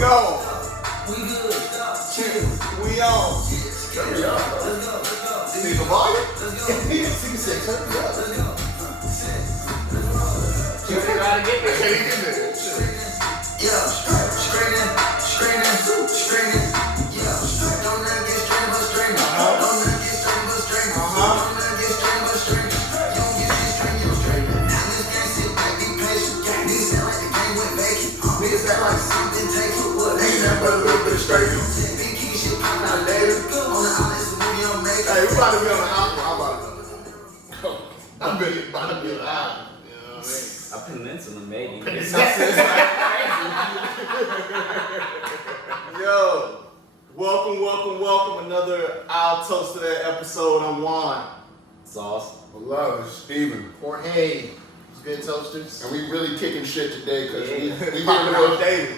go. We good. We on. Turn me up, bro. See the volume? He said, turn me up. You gotta get there. Can't get there. Yeah, straightenin'. Yeah, don't let get straight but straight. Don't let get straight but straight. Don't let get straight but straight. You don't get shit straight, you're straight. Now this gang sit back, be patient. Niggas sound like the game went vacant. Niggas act like something take it. What? Ain't nothing but a little bit of straight. Big key shit poppin' out later. On the island, it's a movie on make. Hey, we about to be on the album. How about it? I'm about to be on the album. You know what I mean? A peninsula, maybe. Yo, welcome. Another I'll Toast to That episode. I'm Juan. Sauce. Love is Steven. Jorge. It's good, toasters. And we really kicking shit today because we Popping getting up daily.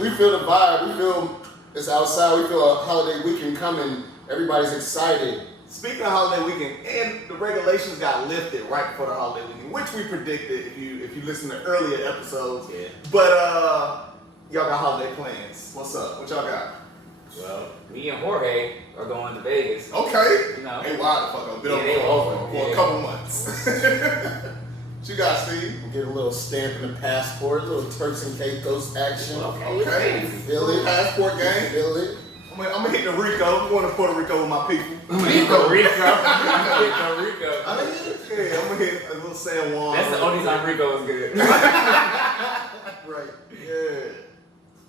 we feel the vibe. We feel it's outside. We feel a holiday weekend coming. Everybody's excited. Speaking of holiday weekend, and the regulations got lifted right before the holiday weekend, which we predicted if you listen to earlier episodes. Yeah. But y'all got holiday plans. What's up? What y'all got? Well, me and Jorge are going to Vegas. Okay. You know. Hey, wild the fuck up. Been Yeah, over they over. for a couple months. What you got, Steve? We'll get a little stamp in the passport, a little Turks and Caicos action. Okay. Feel it. Passport game. Feel it. I'm gonna hit the Rico. I'm going to Puerto Rico with my people. Rico. Yeah, I'm gonna hit a little San Juan. That's the only time Rico is good. Right. Yeah.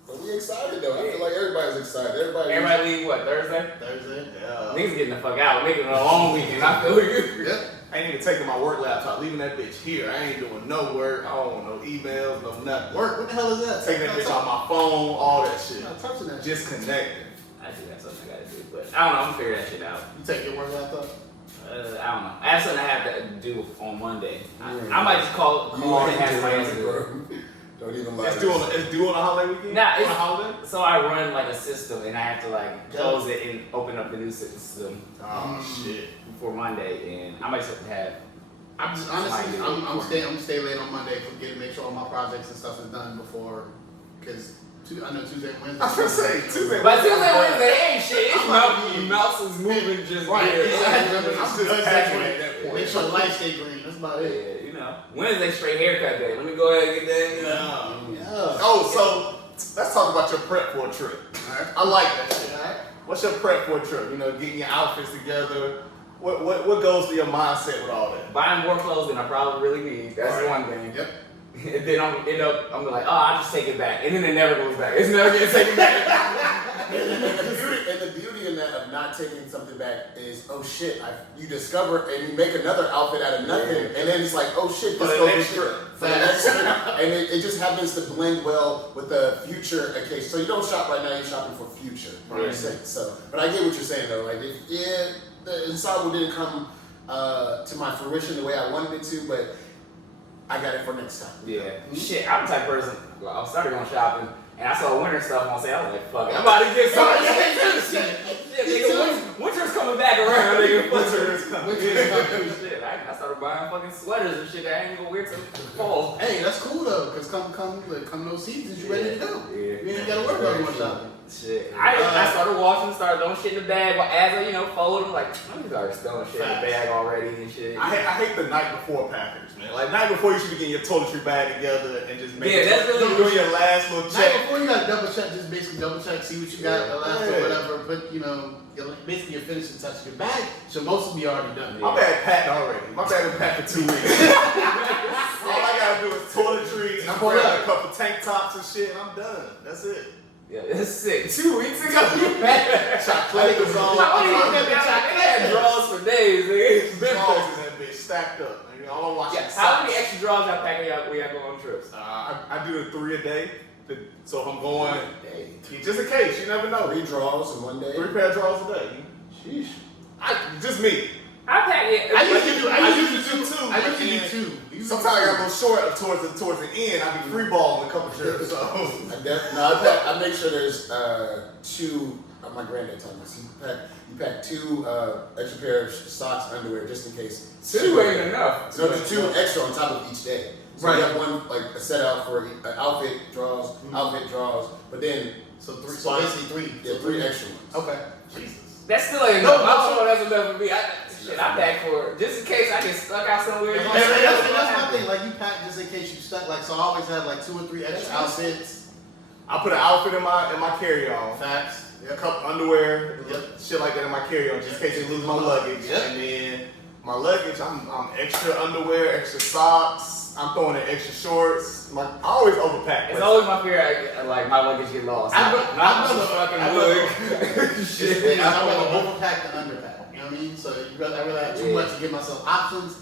But we excited though. I feel like everybody's excited. Everybody leave what, Thursday? Yeah. Niggas getting the fuck out, making it a long weekend. I feel you. Yep. I ain't even taking my work laptop, leaving that bitch here. I ain't doing no work. I don't want no emails, no nothing. Work? What the hell is that? Taking that bitch off my phone, all that shit. Not touching that. Just connecting. I think that's something I gotta do, but I don't know. I'm gonna figure that shit out. You take your work laptop? I don't know. I have something I have to do on Monday. I might just call and have somebody else do it. Don't even lie. It's due on a holiday weekend? Nah, on a holiday? So I run like a system and I have to like close it and open up the new system Oh, shit. before Monday, and I might just have to have. I'm just honestly, I'm gonna stay late on Monday to make sure all my projects and stuff is done before, because I know Tuesday and Wednesday. I was gonna say Tuesday. But Tuesday, Wednesday ain't shit. It's mouse is moving just Right. there. Exactly. I'm just hacking at that point. Make sure the lights stay green. That's about it. Yeah, you know. Wednesday straight haircut day. Let me go ahead and get that. You know. Yeah. Oh, so let's talk about your prep for a trip. Alright. I like that shit. Alright. What's your prep for a trip? You know, getting your outfits together. What goes through your mindset with all that? Buying more clothes than I probably really need. That's one thing. Yep. And then I'm like, oh, I'll just take it back. And then it never goes back. It's never getting taken back. And the beauty in that of not taking something back is, oh shit, you discover and you make another outfit out of nothing, and then it's like, oh shit, For this the goes next trip. for the next trip. And it just happens to blend well with the future occasion. So you don't shop right now, you're shopping for future. Right. So, but I get what you're saying though. Like, the Ensemble didn't come to my fruition the way I wanted it to, but I got it for next time. Yeah. Shit, I'm the type of person, I started going shopping, and I saw winter stuff on sale. I was like, fuck it, I'm about to get something. Shit, nigga, winter's coming back around, nigga. Winter is coming. Shit, I started buying fucking sweaters and shit that I ain't gonna wear till fall. Hey, that's cool though, because come those seasons, you ready to go. Yeah. You ain't gotta worry about much shopping. Shit. I started washing, started throwing shit in the bag, but as I, followed them, like, I'm started throwing shit in the bag already and shit. I hate the night before package, man. Like, night before you should be getting your toiletry bag together and just make that's really doing your last little Night check. before you gotta double check, just basically double check, see what you got, the last or whatever. But basically your finishing touch. Your bag should mostly be already done. My bag packed already. My bag been packed for 2 weeks. All I gotta do is toiletry and grab a couple tank tops and shit, and I'm done. That's it. Yeah, that's sick. 2 weeks ago, you back. Chocolate was on. I had draws for days, nigga. It's been Draws in that bitch stacked up. All I'm watching. How many extra draws y'all pack when y'all go on trips? I do the 3 a day. So if I'm going, just in case, you never know. 3 draws in one day. 3 pair of draws a day. Sheesh. Just me. I pack it. I usually do two. I usually do two. Sometimes I got a little short towards the end. I be free balling a couple shirts. So I make sure there's 2. My granddad told me you pack 2 extra pair of socks, underwear, just in case. 2 ain't enough. So 2 extra on top of each day. So you have one like a set out for outfit draws, but then So basically 3. Yeah, 3 extra ones. Okay. Jesus. That's still ain't enough. I don't know that's enough for me. I pack for it. Just in case I get stuck out somewhere. And that's my thing. Like you pack just in case you stuck. Like so, I always have like 2 or 3 extra outfits. I put an outfit in my carry-on. Facts. A couple underwear, shit like that in my carry-on, just in case they lose my luggage. Yep. And then my luggage, I'm extra underwear, extra socks. I'm throwing in extra shorts. I always overpack. It's always my fear, like my luggage get lost. I'd fucking wood. Shit, I'd rather overpack than underpack. You know what I mean? So I'd rather have too much to give myself options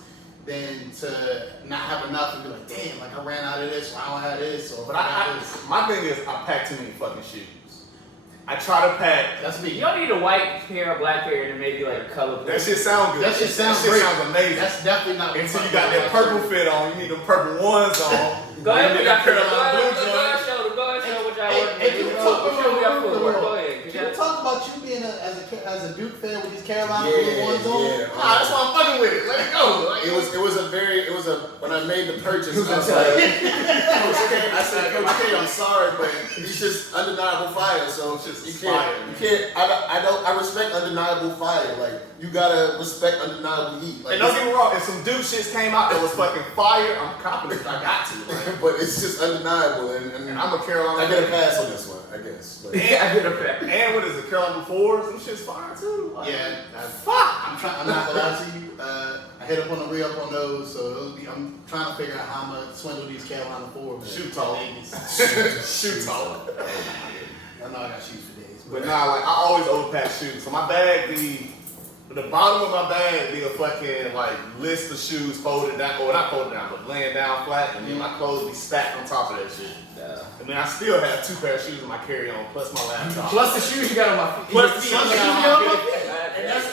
than to not have enough and be like, damn, like I ran out of this, or I don't have this, or But I got this. my thing is, I pack too many fucking shoes. I try to pack. That's me. You don't need a white pair, a black pair, and then maybe like a color. That shit sound good. That shit sounds great. great. Sounds amazing. That's definitely not. Until you got that purple fit on, you need them purple ones on. Go ahead, you we need got that Carolina blue joint. Go ahead, show what y'all working Hey, can we talk What show we got for? Go ahead. Can we talk about you being as a Duke fan with these Carolina Yeah, blue ones on? yeah. Nah, that's why I'm fucking with it. Let it go. Like, When I made the purchase, I was like, Coach K, I said, Coach K, I'm sorry, but it's just undeniable fire. So I respect undeniable fire. Like, you gotta respect undeniable heat. Like, and don't get me wrong, if some Duke shits came out that was fucking fire, I'm confident I got to. Like, but it's just undeniable, and I'm a Carolina. I get a pass on this one, I guess. But. I get a pair. And what is it, Carolina 4? Some shit's fire too. Like, Yeah, fuck. I'm not gonna lie to you. I hit up on the re-up on those, so I'm trying to figure out how I'm gonna swindle these Carolina 4. Shoot tall. Shoot tall. I know I got shoes for days. But nah, like I always overpack shoes. So my bag the bottom of my bag be a fucking like list of shoes folded down, or not folded down, but laying down flat, and then my clothes be stacked on top of that shit. And then I still have 2 pair of shoes in my carry-on, plus my laptop. Plus the shoes you got on my feet. Plus the shoes I got on my feet. And That's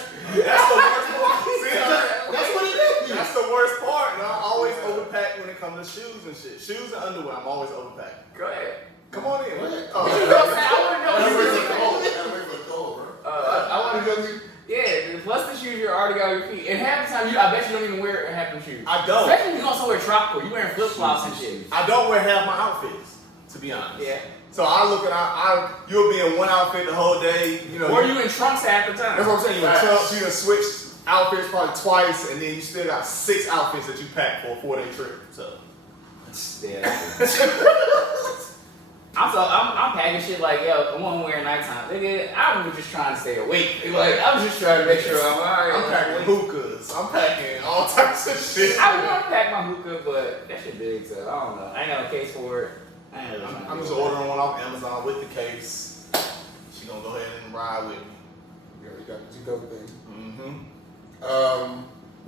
the worst part. See, That's what it is. that's the worst part. And I always overpack when it comes to shoes and shit. Shoes and underwear, I'm always overpacking. Go ahead. Come on in. I want to know. I want to go. Yeah, plus the shoes you already got on your feet. And half the time, I bet you don't even wear half the shoes. I don't. Especially when you go somewhere tropical. You wearing flip flops and shit. I don't wear half my outfits, to be honest. Yeah. So I look at you'll be in one outfit the whole day, you know. Or you in trunks half the time. That's what I'm saying. You in trunks, you done switched outfits probably twice, and then you still got 6 outfits that you pack for a 4-day trip. So. Yeah. I'm packing shit like, yo, I want to wear nighttime. Nigga, I was just trying to stay awake. Like, I was just trying to make sure I'm alright. I'm packing hookahs. I'm packing all types of shit. I want to pack my hookah, but that shit big, so I don't know. I ain't got a case for it. I'm just ordering one off Amazon with the case. She gonna go ahead and ride with me. You already got the go thing.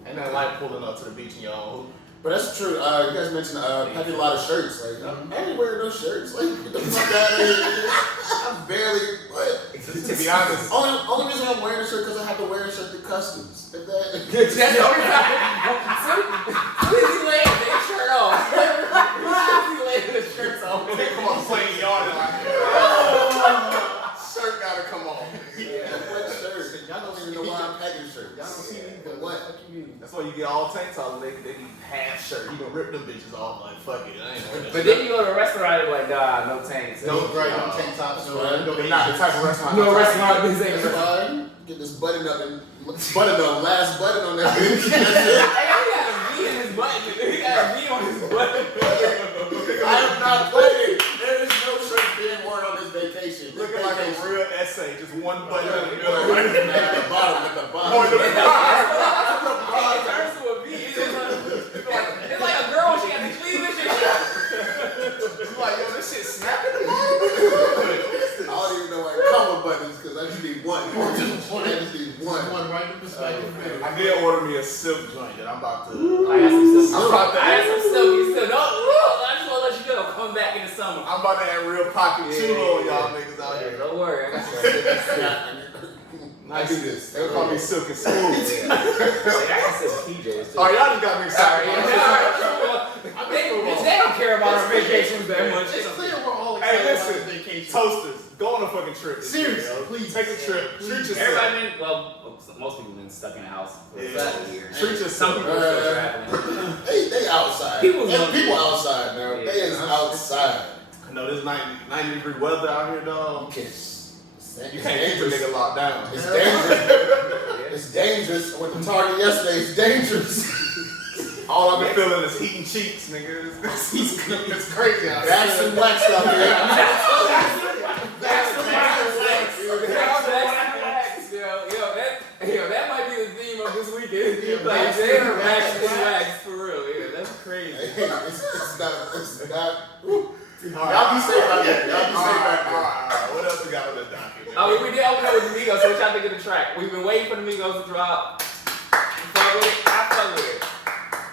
Ain't nothing like pulling up to the beach in your own hookah. But that's true. You guys mentioned packing a lot of shirts. Like, I ain't wearing no shirts. Like, get the fuck out of here. I'm barely. What? To be honest, only reason I'm wearing a shirt because I have to wear a shirt to customs. If that. That's the only time. He laying his shirt off. He laying his shirts off. they come on playing yard and like, shirt gotta come on. Yeah, what shirt? Y'all don't even know why I'm packing shirts. Y'all don't see me, but what? That's why you get all tank tops. They be half shirt. You gonna rip them bitches off like fuck it. I ain't wearing that But shit. then you go to a restaurant and like, nah, no tanks. No tank tops. They're not the type of restaurant. No restaurant this That's ain't. fine. Get this button up and last button on that bitch. Hey, he got a V in his button. He got a V on his button. I am not playing. There is no shirt being worn on this vacation. Looking like a real essay, just one button in the middle. At the bottom. It turns to a V. It's like a girl when she has the cleavage and shit. You like, yo, this shit snapping. I don't even know why it come with buttons because I just need one. I just need one. One right in the perspective. I did order me a silk joint that I'm about to. I got some silky. I'm about to I got add. some silky still. No, I just want to let you know. Come back in the summer. I'm about to add real pocket chulo on y'all niggas out here. Don't worry. I got some silky. I do this. They'll call me silk and smooth. I got some PJs too. Oh, y'all just got me excited. They don't care about our vacations that much. It's clear we're all Hey, excited listen. about this vacation. Toasters, go on a fucking trip. Seriously, yo. please. Take a trip. Treat yourself. Everybody been, most people been stuck in the house for a year. Treat yourself. Some people are still traveling. They outside. People outside now. Yeah. They is outside. I know this 90-degree weather out here, dog. You can't keep a nigga locked down. It's dangerous. It's dangerous. I went to Target yesterday. It's dangerous. All I've been feeling is heating cheeks, nigga. It's crazy out here. Vaxed and Waxed out here. Vaxed and Waxed. Yo, that might be the theme of this weekend. Like, they're Vaxed and Waxed for real. Yeah, that's crazy. Hey, it's not. Y'all be safe out there. Y'all be safe out there. Alright. What else we got on the docket? Oh, we did open up with the Migos, so what y'all think of the track? We've been waiting for the Migos to drop. Fuck with it. I fuck with it.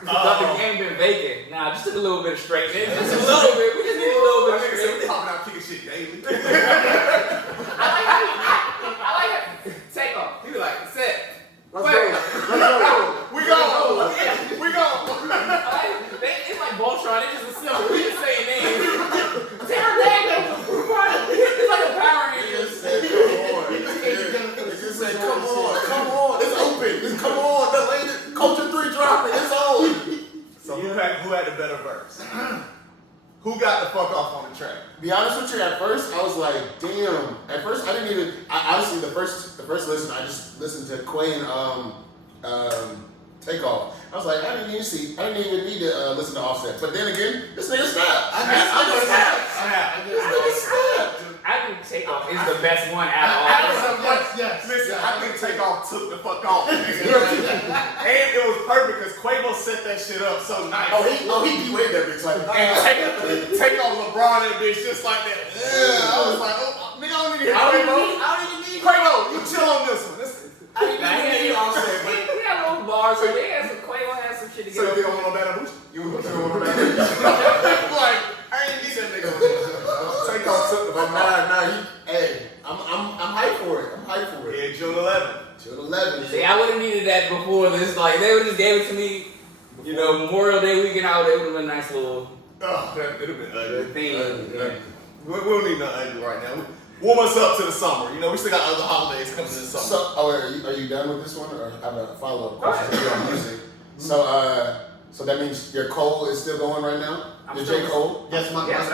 The game been vacant. Nah, just took a little bit of straightening. Just a little bit. We just need a little bit of Nigga said we straightening. popping out kicking shit daily. I like it. Take off. He was like, set. Let's go. We go. It's like Voltron. It's just a symbol. We just saying names. Pterodactyl. It's like a Power Rangers. It just said, come on. It's open. Come on. The latest Culture 3 dropping. It's on. So who had the better verse? Who got the fuck off on the track? Be honest with you, at first I was like, damn. At first I didn't even. Honestly, the first listen, I just listened to Quay and Takeoff. I was like, I didn't even need to listen to Offset. But then again, this nigga snapped. I think Takeoff is the best one out of all. Yes. Listen, I think Takeoff took the fuck off. And it was perfect because Quavo set that shit up so nice. He D-Wade that bitch like. And Takeoff LeBron that bitch just like that. Yeah, I was like, nigga, I don't need to hear Quavo. I don't even need Quavo, you chill on this one. I didn't even need Offset. We got little bars, so we had some Quavo has some shit to So get you don't want no better boost? You want no better boost? Like, I ain't need that nigga on this. Takeoff took the But fuck off. I'm hyped for it. Yeah, June 11th. June 11th. See, I would have needed that before this. Like, they would just gave it to me, Memorial Day weekend out. It would have been a nice little It would have been ugly. thing. We don't need nothing ugly right now. Warm us up to the summer. We still got other holidays coming this summer. Are you done with this one, or I have a follow-up question on music? So that means your Cole is still going right now? Your J. Cole? Yes, my Okay, Cole. we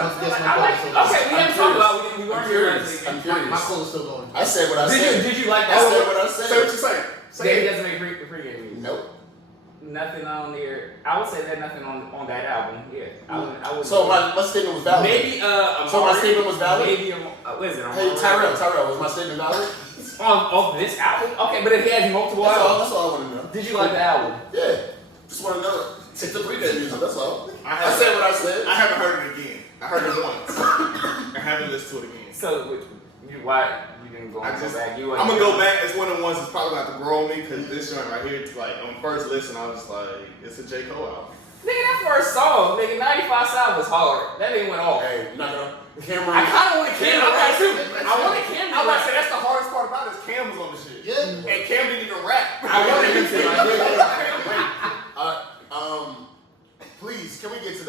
haven't talked about we weren't here. I'm curious. My Cole is still going. I said what I said. Did you like I said that? what I Say said. what you saying. Daddy doesn't make pregame music. Nope. Nothing on there. I would say that nothing on that album. Yeah, I would. So my statement was valid. Maybe So my statement was valid? Maybe what is it? Hey, Tyrell, was my statement valid? On this album? Okay, but it has multiple albums. That's all I want to know. Did you like the album? Yeah. Just want to know. Take the pregame music, that's all. I said what I said. I haven't heard it again. I heard it once. I haven't listened to it again. So why you didn't go back? I'm gonna go back. It's one of the ones that's probably about to grow on me because this joint right here, it's like on first listen, I was just like, it's a J. Cole album. Nigga, that first song, nigga, 95 South was hard. That nigga went off. Hey, you're not gonna. Camera. I kind of want a camera rap too. I want a camera I was about to rap. say that's the hardest part about it is Cam was on the shit. Yeah. And Cam didn't even rap. I wanted him to. Please, can we get to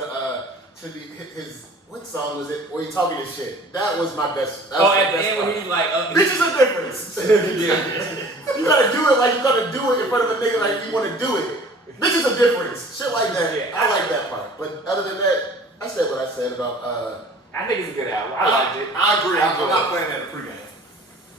his what song was it? Where he talking this shit? That was my best. Oh, at the end when he's like, Bitches are difference. You gotta do it like you gotta do it in front of a nigga like you want to do it. Bitches a difference. Shit like that. Yeah. I like that part. But other than that, I said what I said about. I think it's a good album. I liked it. I agree. I'm not playing that in pregame.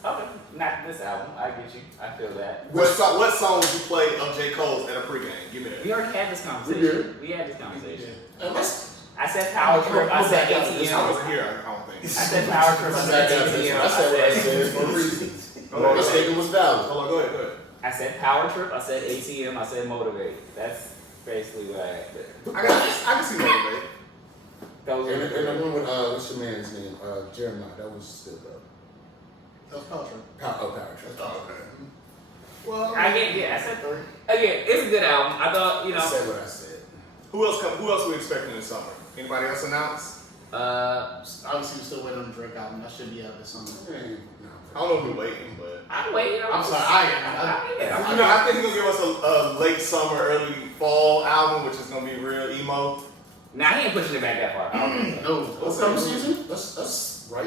Okay, not this album. I get you. I feel that. What song would you play of J. Cole's at a pregame? Give me that. We already had this conversation. We had this conversation. And I said Power Trip. I said I ATM. wasn't here. I don't think. I said Power Trip. I said ATM. I said what I said for a reason. My statement was valid. Hold on, go ahead. I said Power Trip. I said ATM. I said Motivate. That's basically what I had there. I can see Motivate. Those are And the the one with what's your man's name? Jeremiah. That was still dope. That was Power Trip. Power Trip. Oh, okay. Well, I said 3. Again, it's a good album. I thought, I said what I said. Who else we expecting this summer? Anybody else announce? obviously we're still waiting on the Drake album. That should be out this summer. I don't know if we're waiting, but I'm waiting. I'm sorry, I am. I think he's gonna give us a late summer, early fall album, which is gonna be real emo. Nah, he ain't pushing it back that far. I don't know. No. What's coming season? That's right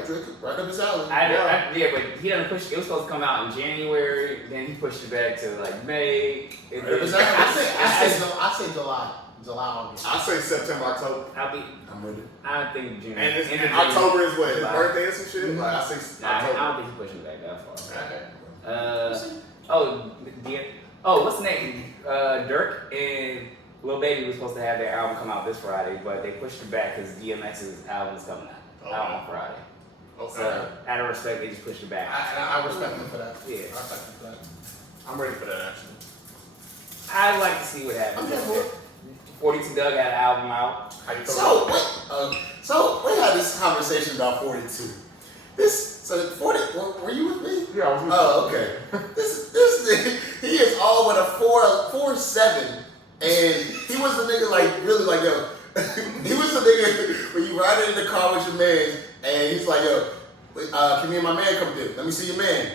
up his alley. Yeah, but he doesn't push. It was supposed to come out in January. Then he pushed it back to like May. Right up his alley. I say July, August. I say September, October. I'm with it. I don't think June. And October is what, his birthday or some shit? Like, I say I October. don't think he's pushing it back that far. Okay. What's the name? Dirk and Lil Baby was supposed to have their album come out this Friday, but they pushed it back because DMX's album is coming out on Friday. Okay. So, out of respect, they just pushed it back. I respect them for that. Yeah. I respect them for that. I'm ready for that, actually. I'd like to see what happens. I'm here 42 Doug had an album out. How you feel? So we had this conversation about 42. So 40. Were you with me? Yeah, I was with you. Oh, okay. This nigga, he is all but a 4'7", and he was the nigga like really like yo. He was the nigga when you ride in the car with your man, and he's like yo, can me and my man come through? Let me see your man.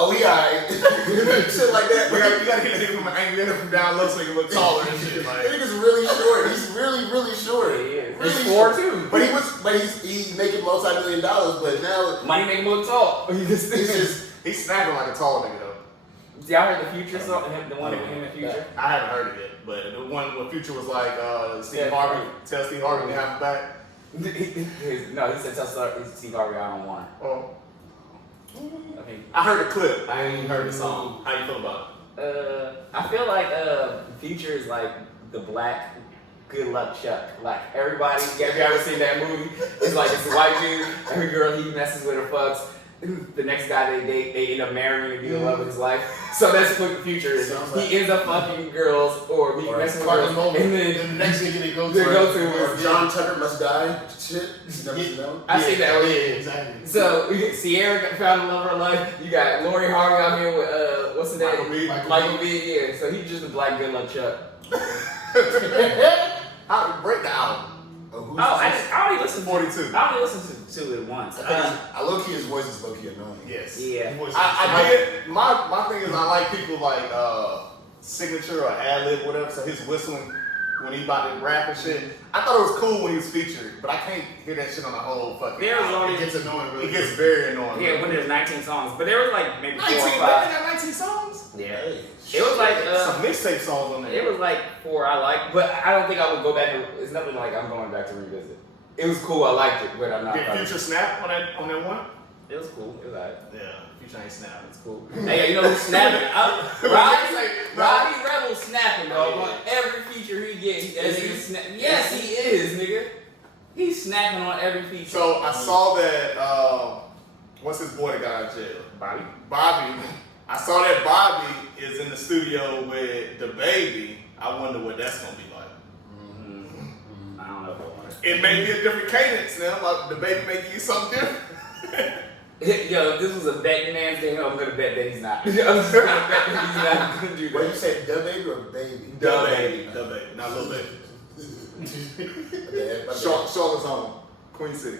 Oh, he alright. Shit like that. You gotta hit a nigga from an angle, hit him from down low so he can look taller and shit. That Like, nigga's really short. He's really short. Yeah, Really he's short. 4'2". But he's making multi-million dollars. But now Money make him look tall. it's just he's snapping like a tall nigga, though. Y'all heard the Future song? The one with him and Future? I haven't heard it yet, but the one where Future was like, Steve Harvey, tell Steve Harvey to have him back. No, he said tell Steve Harvey I don't want her. Oh. I think. I heard the clip. I ain't even heard the song. How you feel about I feel like Future is like the black Good Luck Chuck. Like everybody, have you ever seen that movie? It's like it's a white dude, every girl he messes with or fucks. The next guy they date, they end up marrying and be in love with his life. So that's what the Future is. He ends up fucking girls or messing with girls. And then the next nigga they go or to. John Tucker Must Die. Shit. You never know. I see that. Yeah, exactly. So Sierra found the love of her life. You got Lori Harvey out here with what's the name? Michael B. Yeah. So he's just a black Good Luck Chuck. How break the album? I only listened to 42. I only listened to it once. I low key his voice is low key annoying. Yes. Yeah. I did. My thing is I like people like signature or ad lib whatever. So his whistling when he about to rap and shit. I thought it was cool when he was featured, but I can't hear that shit on the whole fucking. There was album. only It gets annoying, really. It gets very annoying. yeah, when there's 19 songs, but there was like maybe 4 or 19. They 5. got 19 songs. Yeah. Hey, It was like Some mixtape songs on there. it was like 4 I liked, but I don't think I would go back to. It's nothing like I'm going back to revisit. It was cool. I liked it, but I'm not. Did Future snap on that one? It was cool. It was alright. Yeah, Future ain't snapping. It's cool. Hey, you know who's snapping? Roddy Rebel snapping, dog. On every feature he gets, yes, he is, nigga. He's snapping on every feature. So I saw that. What's his boy that got out of jail? Bobby. I saw that Bobby is in the studio with the baby. I wonder what that's gonna be like. I don't know if I want It may be a different cadence now. Like the baby may give you something different. Yo, if this was a betting man's game, I'm gonna bet that he's not. I'm just gonna bet that he's not gonna do What you that. said, the baby or baby? The baby, not little baby. Charlotte's home, Queen City.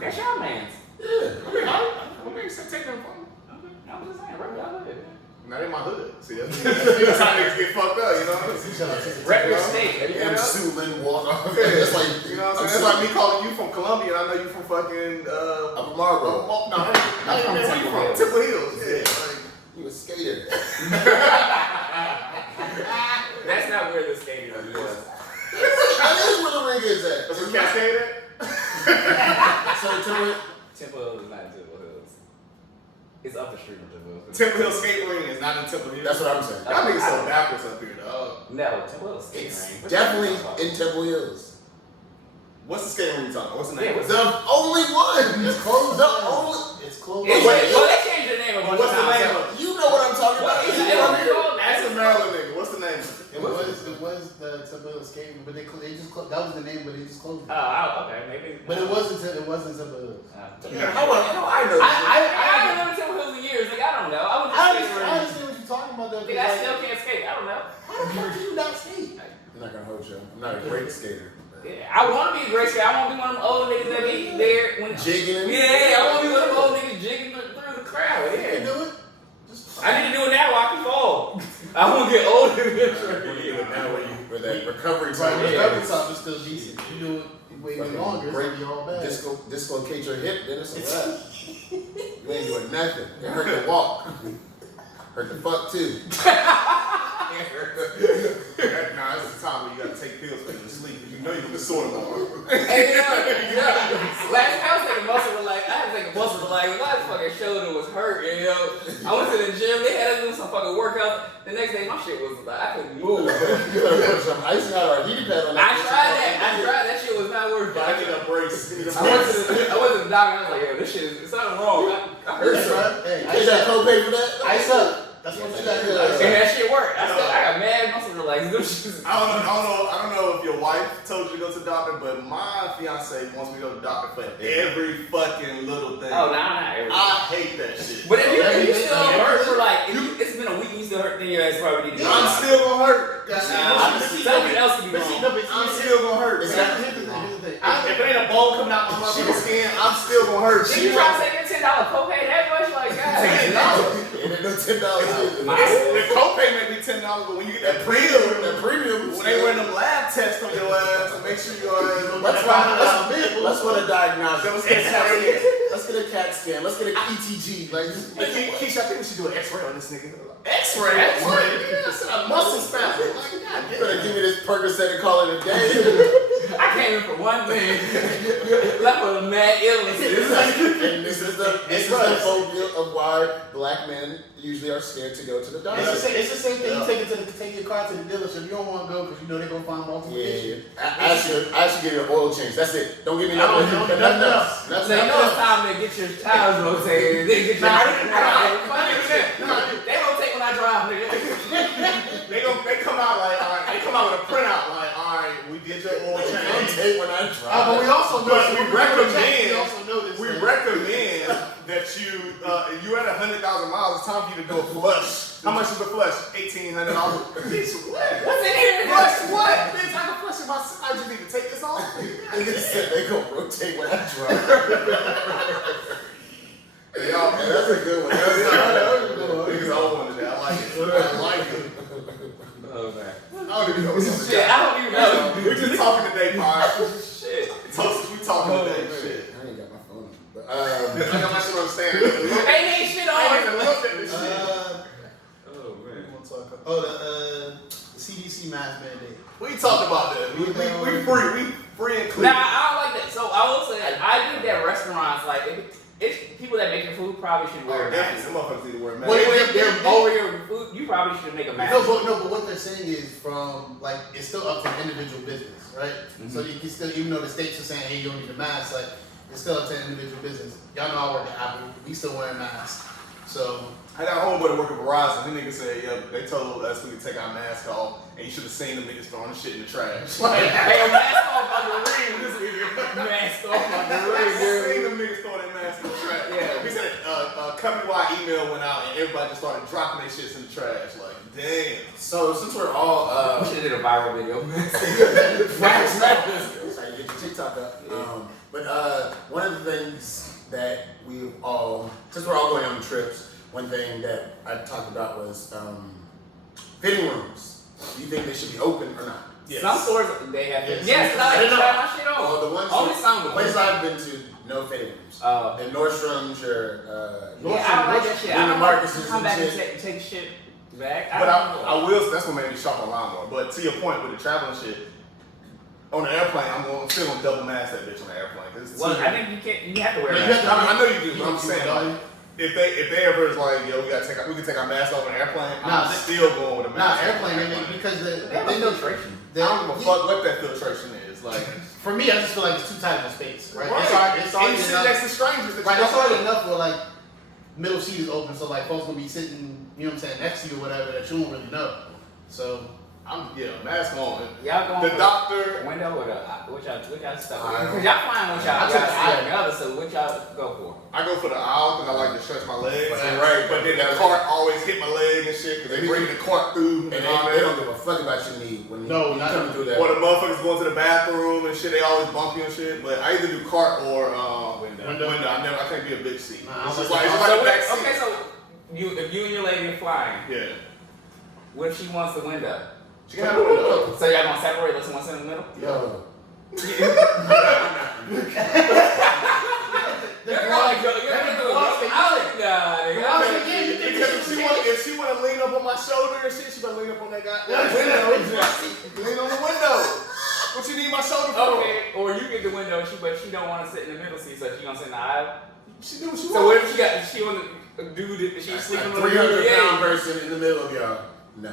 That's your man's. Yeah. I mean, take them from. I'm just saying, right? Y'all live it. Not in my hood. See, that's how niggas get fucked up, you know? Rep your state. Have you heard M. of it? Suitland walk off. Yeah, That's like, you know what I'm saying? That's like me calling you from Columbia and I know you from fucking, Upper Marlboro. no, where you from? Temple Hills. Yeah. Like, You a skater. That's not where the stadium was. That is where the ring is at. that's where Cascade at? So Temple Hills is not in Temple Hills. It's up the street from Temple Hills. Temple Hill Skate Ring is not in Temple Hills. that's what I'm saying. Y'all niggas so backwards up here, dog. No, Temple Hills skating It's ring. definitely in Temple Hills. What's the skating ring you talking about? What's the name? Yeah, what's The only one. It's closed. The only. It's closed. Well, Wait, they changed the name a bunch What's of the times. name of it? You know what I'm talking about. What is You it? from here. That's a Maryland nigga. What's the name of it? It was the Temple Hill Skating, but they just closed. That was the name, but they just closed it. Oh, okay, maybe. But it wasn't Temple Hills. How I know this? I haven't been to Temple Hills in years. Like, I don't know. I was I just skating ring. understand what you're talking about, though. Nigga, I still can't skate. I don't know. How the fuck do you not skate? I'm not gonna hold you. I'm not a great skater. Yeah, I want to be a great skater. I want to be one of them old niggas that be there when Jigging. Yeah, I want to be one of them old niggas jigging through the crowd. You can Yeah. do it. I need to do it now while I can fall. I want to get older eventually. Now where that recovery Right, time. the Yeah. recovery time is still decent. You do it. wait any longer, it's gonna be all bad. Dislocate your hip, then it's a wrap. You ain't doing nothing. It hurt to walk. Hurt the fuck too. Nah, it's the time when you gotta take pills for you to sleep. You know you're gonna be sore tomorrow. Hey, last time I was taking muscle relax. I had to take a muscle relax. My fucking shoulder was hurt, I went to the gym. They had us do some fucking workout. The next day, my shit was like I couldn't move. You better put some ice and our heating pad on that. I tried. That shit was not worth it. I get a brace. I went to the doctor. I was like, yo, this shit is something wrong. I hurt something. Hey, Is that copay for that? ice up. That's what you gotta do. And that shit worked. I got mad muscle relax. I don't know if your wife told you to go to the doctor, but my fiance wants me to go to the doctor for every fucking little thing. Oh, nah, everything. I hate that shit. But if you still hurt for like, it's been a week and you still hurt, then your ass probably need to go. I'm still gonna hurt. Something else can be wrong. I'm still gonna hurt. Here's the thing. If it ain't a bone coming out my motherfucking skin, I'm still gonna hurt. If you try to take your $10 copay that much, like, God. It ain't no $10. The copay may be $10, but when you get that premium, when they run them lab tests on your ass, make sure your ass. Let's run a diagnostic. Let's get a CAT scan. Let's get a CAT scan. Let's get an ETG. Like, Keisha, I think we should do an X-ray on this nigga. X-ray? That's a muscle spasm. you better give me this Percocet and call it a day. I came in for one thing. Left with a mad illnesses. And this is the phobia of why black men usually are scared to go to the doctor. It's the same thing. You take your car to the dealership. You don't want to go because you know they're gonna find multiple issues. I should give you an oil change. That's it. Don't give me nothing else. So you know it's time to get your tires rotated. Then get your they don't take when I drive, nigga. They come out like, all right, they come out with a printout like, all right, we did your oil change. Take when I drive. But we also know we recommend that you're at 100,000 miles. It's time for you to go flush. How much is the flush? $1,800. Bitch, what? What's in here? Flush what? Bitch, I can flush it myself. I just need to take this off. They gonna rotate when I drive. Y'all, man, that's a good one. Niggas old one today. I like it. Oh, man. I don't even know what's Shit, I don't even know. We're just talking today, Pod. Shit. We talking today. Shit. I ain't got my phone. But, I got my shit on stand. Ain't shit on. I ain't even looked at this shit. Oh, man. the CDC mask mandate. We talked about that. We free and clear. Nah, I don't like that. So I will say, I think that restaurants, like, it's people that make your food probably should wear a mask. Definitely, some motherfuckers need to wear a mask. Well, they're over your food, you probably should make a mask. No, but what they're saying is it's still up to the individual business, right? Mm-hmm. So you can still, even though the states are saying, hey, you don't need a mask, like, it's still up to the individual business. Y'all know I work at Apple, we still wearing masks. So I got a homeboy that work at Verizon. The nigga said, yeah, they told us we could take our mask off, and you should have seen them niggas throwing the shit in the trash. Hey, a mask off on the ring. Mask off on the ring. I seen them niggas throwing their mask in the trash. Yeah. He said a company-wide email went out, and everybody just started dropping their shits in the trash. Like, damn. so since we're all We should have did a viral video. sorry, get your TikTok up. But one of the things that we all, since we're all going on trips, one thing that I talked about was fitting rooms. Do you think they should be open or not? Yes. Some stores, they have Yes. Yes, I like to try my shit on. Oh, the ones Only some the of places them. I've been to, no fitting rooms. Oh. And Nordstrom's or Yeah, I don't like that shit. I Neiman don't Marcus's like to come and back shit. and take shit back. But I will, that's what made me shop online more. But to your point with the traveling shit, on the airplane, I'm still gonna double mask that bitch on the airplane. Well, I think you have to wear a Yeah, mask. I know you do, but I'm saying like, if they ever is like, yo, we can take our mask off on the airplane, I'm still going with a Nah, mask. airplane, they make, because They have no filtration. I don't give a fuck what that filtration is. Like, For me, I just feel like it's too tight of a space, right? right. It's already and you sit enough. next to strangers. That Right, you it's don't already know. enough where like middle seat is open, so like folks gonna be sitting, you know what I'm saying, next to you or whatever that you don't really know. So mask on. Y'all going The for doctor. the window or which y'all stuff? I don't- Because y'all flying with y'all I took the aisle. together, so which y'all go for? I go for the aisle because I like to stretch my legs. Right. But then the cart always hit my leg and shit because they bring the cart through And and they all don't that. give a fuck about your knee when No, you not come through that. Or the motherfuckers going to the bathroom and shit, they always bump you and shit. But I either do cart or window. I can't be a big seat. Nah, It's I'm just like- like a So back seat. okay, so if you and your lady are flying, Yeah. what if she wants the window? She can have a window. So y'all gonna separate? Let's one in the middle. Yo, If she wanna lean up on my shoulder and shit, she better lean up on that goddamn window. Lean on the window. What you need my shoulder for? Okay, or you get the window, but she don't want to sit in the middle seat, so she gonna sit in the aisle. She do what she So want. what if she want to do that? She's A sleeping on the 300-pound person in the middle of y'all. No.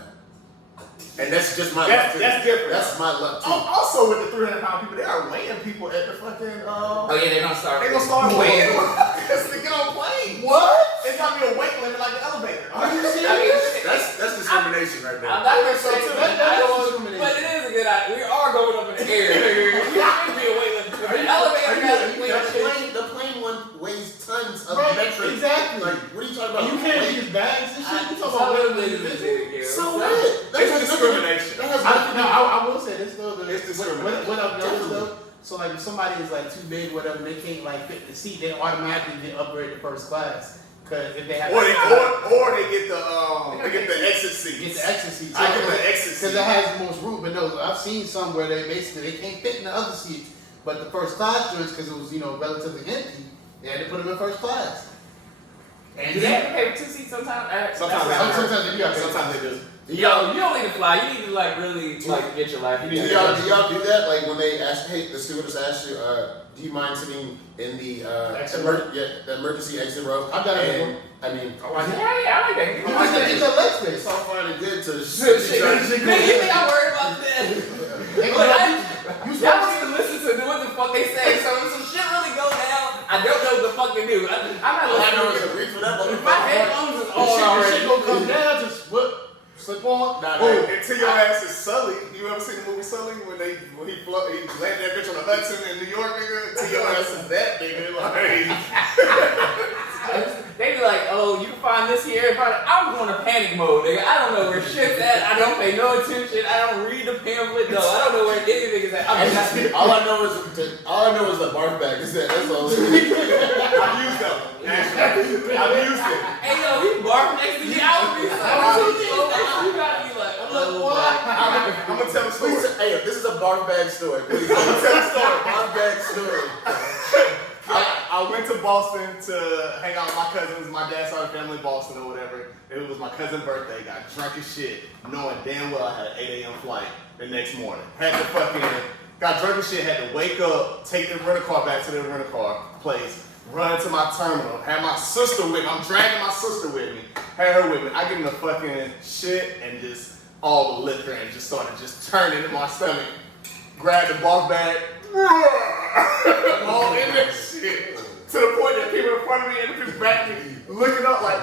And that's just my luck too. That's different. That's my luck too. Also, with the 300-pound people, they are weighing people at the fucking. Oh yeah, they gonna start. They gonna start weighing because they get on plane. What? It's gotta be a weight limit like the elevator. Are you serious? I mean, That's discrimination right there. I'm not gonna say so too. but it is a good idea. We are going up in the air. We can be a weight limit. If the elevator has a weight limit. The plane one weighs tons of Right, metric. exactly. Like, what are you talking about? You can't use bags and shit. You talking about Some weight of limit. it is So so what? It's discrimination. That has nothing to do. I will say this though. It's discrimination. What I've noticed though, so like if somebody is like too big, whatever, they can't like fit the seat, they automatically get upgraded to first class. Cause if they have Or they get the exit seats. get the exit seat. I get the exit Because seat. it has the most room. But no, I've seen some where they can't fit in the other seats. But the first class joints, because it was relatively empty, they had to put them in first class. And Do they have to pay for 2 seats sometimes? Sometimes sometimes they do. Sometimes they do. Yo, you don't need to fly. You need to like really like get your life. Do y'all do that? Like when they ask, hey, the stewardess asks you, do you mind sitting in the the emergency exit row? I've done it before. I mean, Yeah, I like that. It's a leg space. it's all fine and good to Man, you think I'm worried about that? Y'all don't even listen to what the fuck they say. So if some shit really go down, I don't know what the fuck to do. I'm not All I know is listening. a reach for that motherfucker. My headphones is on Shit already. gonna come down, just slip on. Nah, Oh, until your ass is Sully. You ever seen the movie Sully when he landed that bitch on the Hudson in New York, nigga? Until your ass is that nigga, They be like, oh, you can find this here. I'm going to panic mode, nigga. I don't know where shit's at. I don't pay no attention. I don't read the pamphlet. No, I don't know where anything is at. All I know is the barf bag. Is that? That's all. I've used that one. Actually, I've used it. Hey, yo, you barf next to me. I would be so you gotta be like, oh, what? I'm gonna tell the story. Hey, this is a barf bag story. Please. I'm gonna tell the story. Barf bag story. I went to Boston to hang out with my cousins. My dad's side of the family in Boston or whatever. It was my cousin's birthday. Got drunk as shit, knowing damn well I had an 8 a.m. flight the next morning. Got drunk as shit, had to wake up, take the rental car back to the rental car place, run to my terminal, had my sister with me. I'm dragging my sister with me. Had her with me. I give him the fucking shit and just all the liquor and just started just turning in my stomach. Grabbed the barf bag. All in that shit. To the point that people in front of me and the people back me looking up like,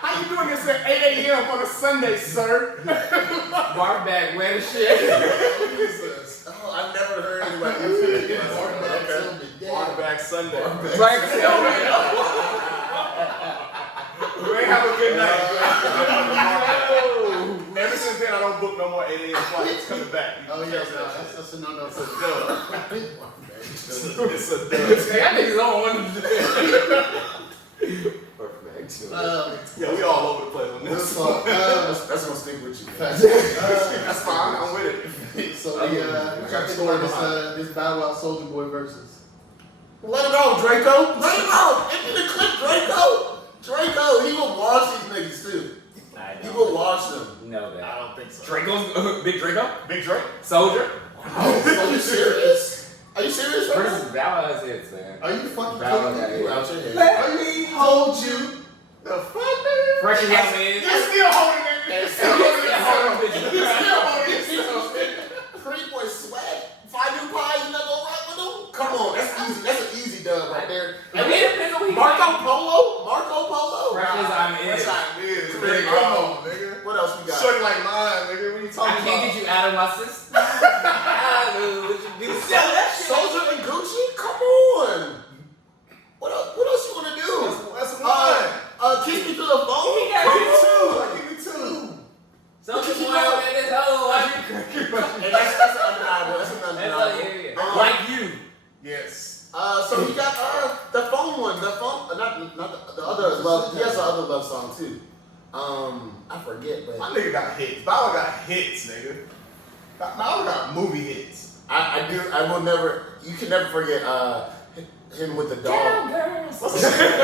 how you doing this at 8 a.m. on a Sunday, sir? Barf bag, wet as shit. Jesus. Oh, I've never heard anybody say that. Barf bag Sunday. Right. We ain't have a good night. Ever since then, I don't book no more 8 a.m. flights coming back. Oh yeah, that's a no-no. It's a dub. It's a dub. That nigga's on one. Yeah, we all over the place on this. That's gonna stick with you. That's fine. I'm with it. So what you think about this Bow Wow Soulja Boy Verzuz? Let it go, Draco. Let it go. Empty the clip, Draco. Draco, he will wash these niggas too. He will wash them. No, I don't think so. Draco's Big Draco? Big Drake? Soldier? Are you serious? Are you serious right now? Versus Bow Wow's hits, man. Are you fucking Bow Wow kidding me? got Out your head. Let me hold you. The fuck, man? Fresh and young man. You're still holding it. You're still holding it. Pretty boy swag. 5 new pies, you not gonna rap with them? Come on, that's easy. That's an easy dub right there. I mean, it depends on who you Marco like. Polo? Marco Polo? Fresh as I'm in. That's how it is. Big Come Marco. on, nigga. What else we got? Shorty like mine, nigga. What you I talking can't about? get you out of my system. I know what you do. Sell that shit. Soldier and Gucci? Come on. What else you wanna do? That's one. Kiss me through the phone? He got Give you me too. two. Give me two. Soldier Boy over in this hole. And that's undeniable. That's an undeniable. Yeah. Like you. Yes. So we got the phone one. The phone, not the other love. He has another love song too. I forget, but My nigga got hits. Bow Wow got hits, nigga. I got movie hits. I do. I will never. You can never forget him with the dog. Girls. What's the shit?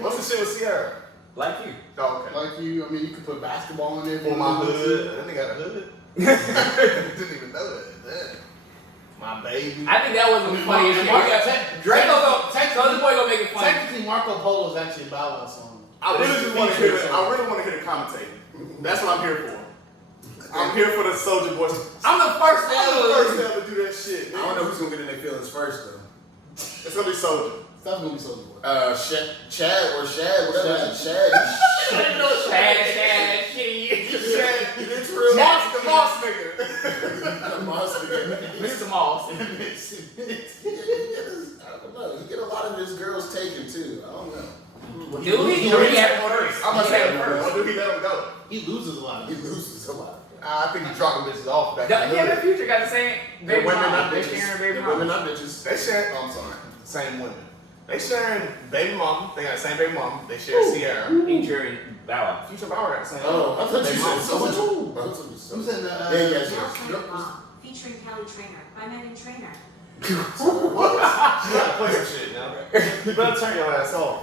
What's the shit with Sierra? Like you. Oh, okay. Like you, I mean, you could put basketball in there. For my hood. That nigga got a hood. Didn't even know that. Damn. My baby. I think that was the funniest shit. Draco Soulja Boy gonna make it funny. Technically, Marco Polo is actually a Bow Wow song. I really want to hear the commentating. That's what I'm here for. I'm here for the Soulja Boy. I'm the first to ever do that shit. I don't know who's gonna get in their feelings first though. It's gonna be Soulja. It's definitely gonna be Soulja Boy. Chad or Shad, whatever. Shad. Shad, shitty. It's real. The Moss nigga. Mr. Moss. I don't know. He get a lot of his girls taken too. I don't know. Do he? Or he had it first? I'm gonna say it first. Or do he let him go? He loses a lot. He loses a lot. I think he's dropping bitches off back Yeah, in the the hood. Future got the same baby Women mom. not They bitches. sharing baby The mom. women not bitches. They share. Oh, I'm sorry. Same women. They sharing baby mom. They got the same baby mom. They share Sierra. Future and Bow Wow. Future Bauer got the same. Oh, I thought you baby said mom. Soulja. Who's in the? Yes. Featuring Kelly Trainer by Megan Trainer. What? You gotta play some shit now. You better turn your ass off.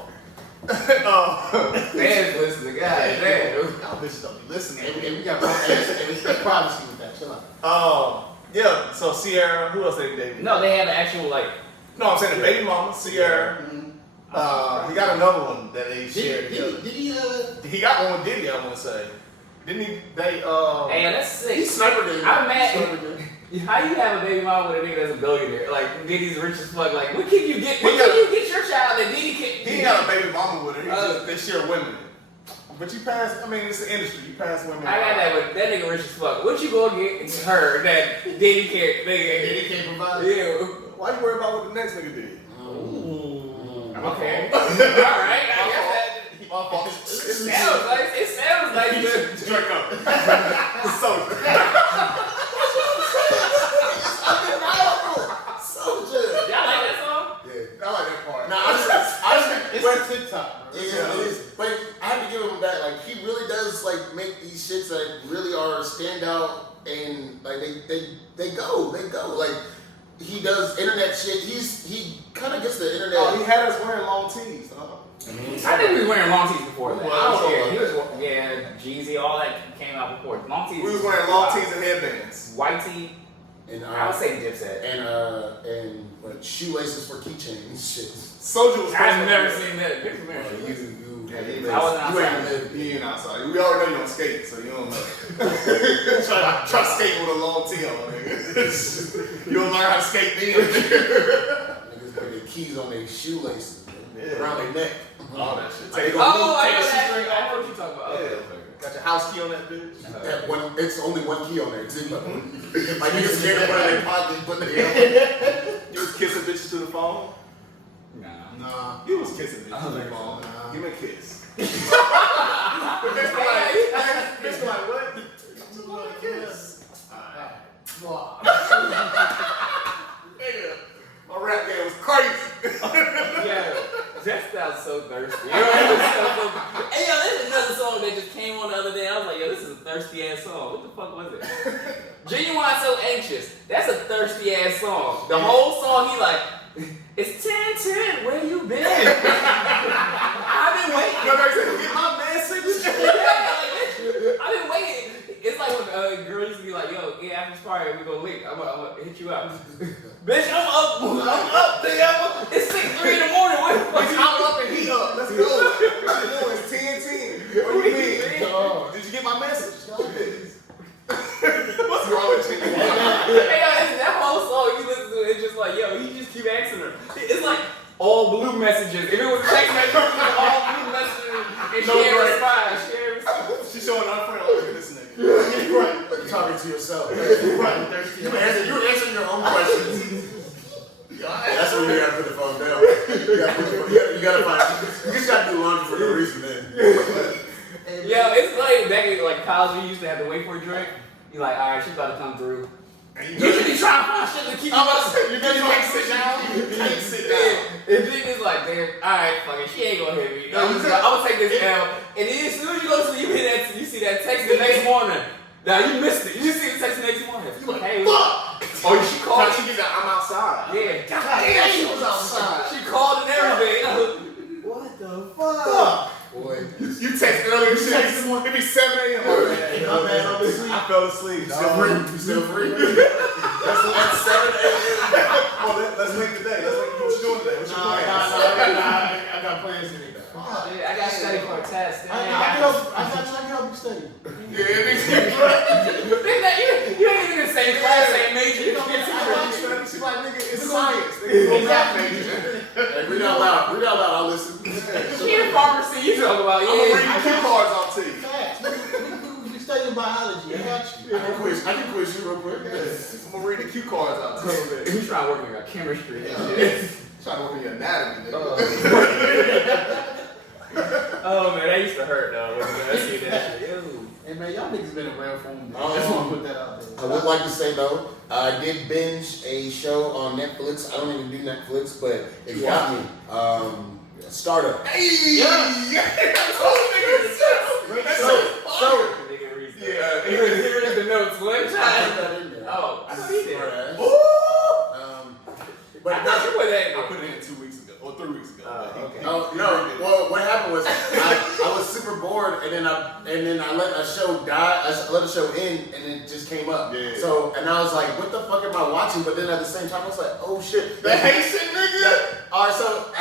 Fans listen to guys. Y'all bitches don't be listening. Hey, we got privacy with that. Chill out. Yeah. So Sierra. Who else they dated? No, they had an actual like. No, I'm saying the baby mama, Sierra. He got another one that they shared together. Did he? He got one with Diddy, I want to say. Didn't he? They Hey, that's sick. He snipered it. I'm mad. How you have a baby mom with a nigga that's a billionaire? Like Diddy's rich as fuck. Like, what can you get? What can you get your child that Diddy can't? He ain't got a baby mama with her. He just they share women. But you pass. I mean, it's the industry. You pass women. I got that, but that nigga rich as fuck. What you gonna get her that Diddy can't? Diddy can't provide. Yeah. Why you worry about what the next nigga did? Okay. All right. I guess that. My fault. It sounds like the Drink up. So. Soulja. y'all like that song? Yeah, I like that part. Nah, I It's a TikTok. Bro. it is. But I have to give him that. Like he really does like make these shits that really are standout and like they go. Like he does internet shit. He kind of gets the internet. Oh, he had us wearing long tees. I think we was wearing long tees before that. Well, I don't so care. what? He was, yeah, Jeezy, all that came out before. Long tees. We was wearing long tees and headbands. White tee. and I would say Dipset. and what shoelaces for keychains and shit. Soulja was. I've never seen that. Good for Oh, me. Yeah, I wasn't outside. You ain't outside. We already know you don't skate, so you don't know. try skating with a long tee on, nigga. You don't learn how to skate then. Niggas put their keys on their shoelaces, Yeah. around their neck. All that shit. Take Oh, I take know a that. shoestring I know off. what you talking about. Yeah. Okay, okay. Got your house key on that bitch. That one, it's only one key on there too. Like niggas scared to put it in their pocket, put their You was kissing bitches through the phone? Nah. Nah. You was kissing bitches Oh, through the no. phone. Nah. Give me a kiss. But bitch be like, what? Just want a kiss. Wow. Nigga, my rap game was crazy. Yeah, that sounds so thirsty. You know, it was so hey, yo, there's another song that just came on the other day. I was like, yo, this is a thirsty ass song. What the fuck was it? Genuine So Anxious. That's a thirsty ass song. The whole song, he like, it's 10-10, where you been? I've been waiting. You know what I'm saying? Get my message. I've been waiting. It's like when a girl used to be like, yo, yeah, after this party, we gonna link. I'm gonna hit you up. Bitch, I'm up, nigga. It's 6:03 in the morning. What the fuck? I'm up and he up. Let's go. It's 10-10. What do you mean? Did you get my message? What's wrong with you? Hey, yo, it's that whole song you listen to, it's just like, yo, he just keep asking her. It's like all blue messages. If it was a text message, it was all blue messages. And she ain't respond. She ain't respond. She's showing unfriend. Look at this nigga. Right. You're talking to yourself. Right. You're answering your own questions. That's when you gotta put the phone down. You gotta find. You just gotta do laundry for no reason, then. Yo, it's like back in like college, we used to have to wait for a drink. You like, all right, she's about to come through. You should be trying to find shit to keep you up. You can't sit down. You can't sit down. And then it's like, damn, all right, fuck it, she ain't gonna hit me. I'm gonna take this down. And then as soon as you go to sleep, you see that text the next morning. Nah, you missed it. You just see the text the next morning. You like, hey, fuck! oh, she called. Trying to get that, I'm outside. Yeah. God damn, she was outside. She called and everything. What the fuck? Boy. You text earlier shit. It be 7 a.m. My bad, I'm asleep. I fell asleep. You still free? You still free? That's 7 a.m. Oh, let's link today. Let's link. What you doing today? What's your plan? I got plans today. Yeah, I got to study for a test. I can help you study. Yeah, it You ain't even in the same class, same major. You don't get to She's like, nigga, it's science. Nigga, math major. Hey, read out loud. Read out loud. I'll listen. She in pharmacy. You talking about? I'm gonna read Yeah. the cue cards off to you. Facts. We studying biology. I got you. I can quiz you real quick. I'm gonna read the cue cards out to you. You trying to work in your chemistry and shit. Trying to work in your anatomy, nigga. Oh man, that used to hurt though. I see that shit. Ew. Hey man, y'all niggas been around for me. I Oh. just want to put that out there. I would like to say though, I did binge a show on Netflix. I don't even do Netflix, but it got me. Startup. Hey! Yeah! So, Yeah, here is the notes. What? put that in there. Oh, I see that. But I thought you put that in I there. put it in 2 weeks ago, or 3 weeks ago. Okay. Oh no! Well, what happened was I was super bored, and then I let a show die. I let a show end, and it just came up. Yeah. So and I was like, "What the fuck am I watching?" But then at the same time, I was like, "Oh shit!" The Haitian nigga? All right, so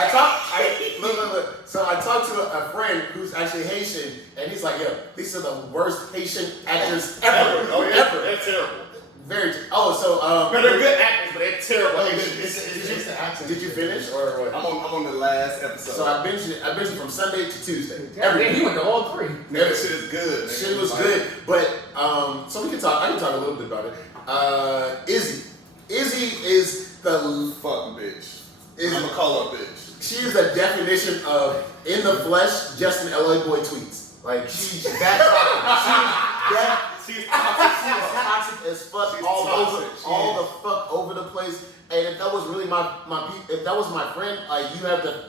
look. So I talked to a friend who's actually Haitian, and he's like, "Yo, these are the worst Haitian actors ever. Oh, yeah. Ever. They're terrible. Very. No, They're good actors, but they're terrible. It's just the accent. Did you finish or what? I'm on the last episode. So I binged it from Sunday to Tuesday. Damn, he went to all three. That shit is good. nigga. Shit was Like, good, but so we can talk. I can talk a little bit about it. Izzy is the Fucking bitch. Is- I'm a call up bitch. she is the definition of in the flesh, just an LA boy tweets. Like she's that. She's She is toxic as fuck She's all toxic. the fuck over the place. And if that was really if that was my friend, like you had to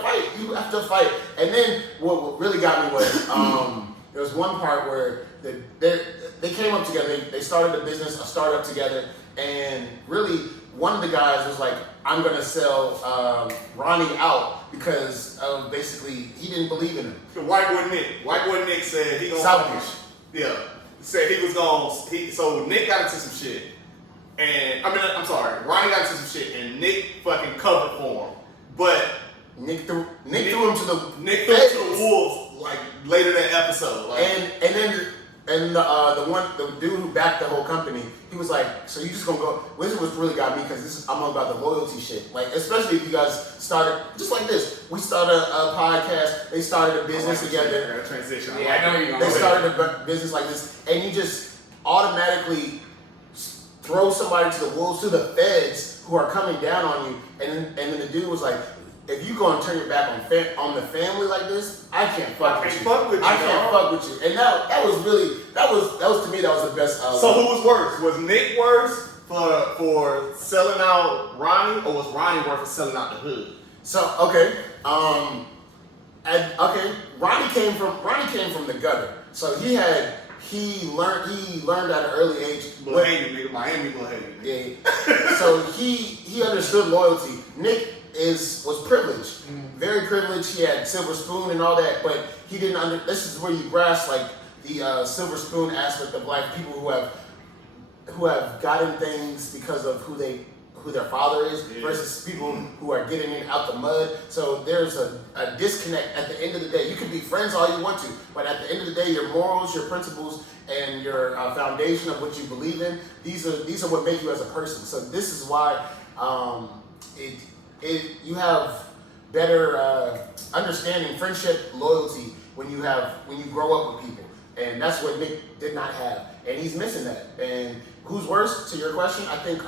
fight. You have to fight. And then what really got me was there was one part where they came up together. They started a startup together, and really one of the guys was like, "I'm gonna sell Ronnie out because basically he didn't believe in him." The White boy Nick said he gonna Southeast. Yeah. Said he was gonna so Nick got into some shit. And I'm sorry, Ronnie got into some shit and Nick fucking covered for him. But Nick threw him to the Nick threw him to the wolves like later that episode. Like, and the dude who backed the whole company, he was like, "So you just gonna go?" This is what really got me because I'm all about the loyalty shit. Like, especially if you guys started just like this. We started a podcast. They started a business together. Transition. Yeah, I know you're gonna They say started a business like this, and you just automatically throw somebody to the wolves, to the feds who are coming down on you, and then the dude was like, "If you gonna turn your back on the family like this, I can't fuck with you. I can't fuck with you." And that was to me that was the best. So who was worse? Was Nick worse for selling out Ronnie, or was Ronnie worse for selling out the hood? So okay, Ronnie came from the gutter, so he learned at an early age. Bohemian, nigga, Miami Bohemian. Yeah. So he understood loyalty. Nick was privileged, very privileged. He had silver spoon and all that, but he didn't this is where you grasp like the silver spoon aspect of life. People who have gotten things because of who their father is versus people who are getting it out the mud. So there's a disconnect at the end of the day. You can be friends all you want to, but at the end of the day, your morals, your principles, and your foundation of what you believe in, these are what make you as a person. So this is why you have better understanding, friendship, loyalty when you grow up with people. And that's what Nick did not have. And he's missing that. And who's worse, to your question? I think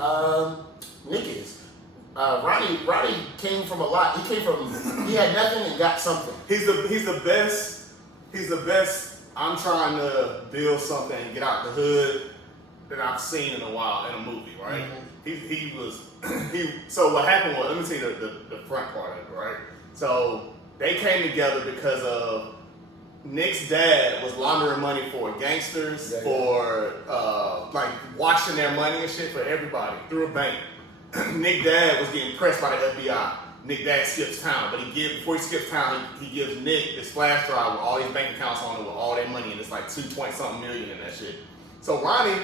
Nick is. Ronnie came from a lot. He had nothing and got something. He's the best. I'm trying to build something and get out the hood that I've seen in a while in a movie, right? So what happened was, let me tell you the front part of it, right? So they came together because of Nick's dad was laundering money for gangsters, for like washing their money and shit for everybody through a bank. Nick's dad was getting pressed by the FBI. Nick's dad skips town, but before he skips town, he gives Nick this flash drive with all these bank accounts on it with all their money, and it's like 2-point-something million in that shit. So Ronnie,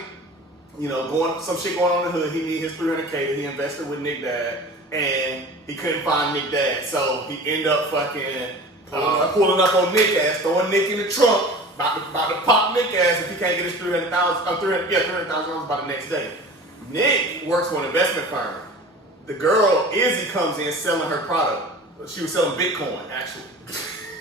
some shit going on in the hood, he need his $300K that he invested with Nick's dad, and he couldn't find Nick's dad, so he ended up fucking pulling up on Nick's ass, throwing Nick in the trunk, about to pop Nick's ass if he can't get his $300,000 by the next day. Nick works for an investment firm. The girl, Izzy, comes in selling her product. She was selling Bitcoin, actually.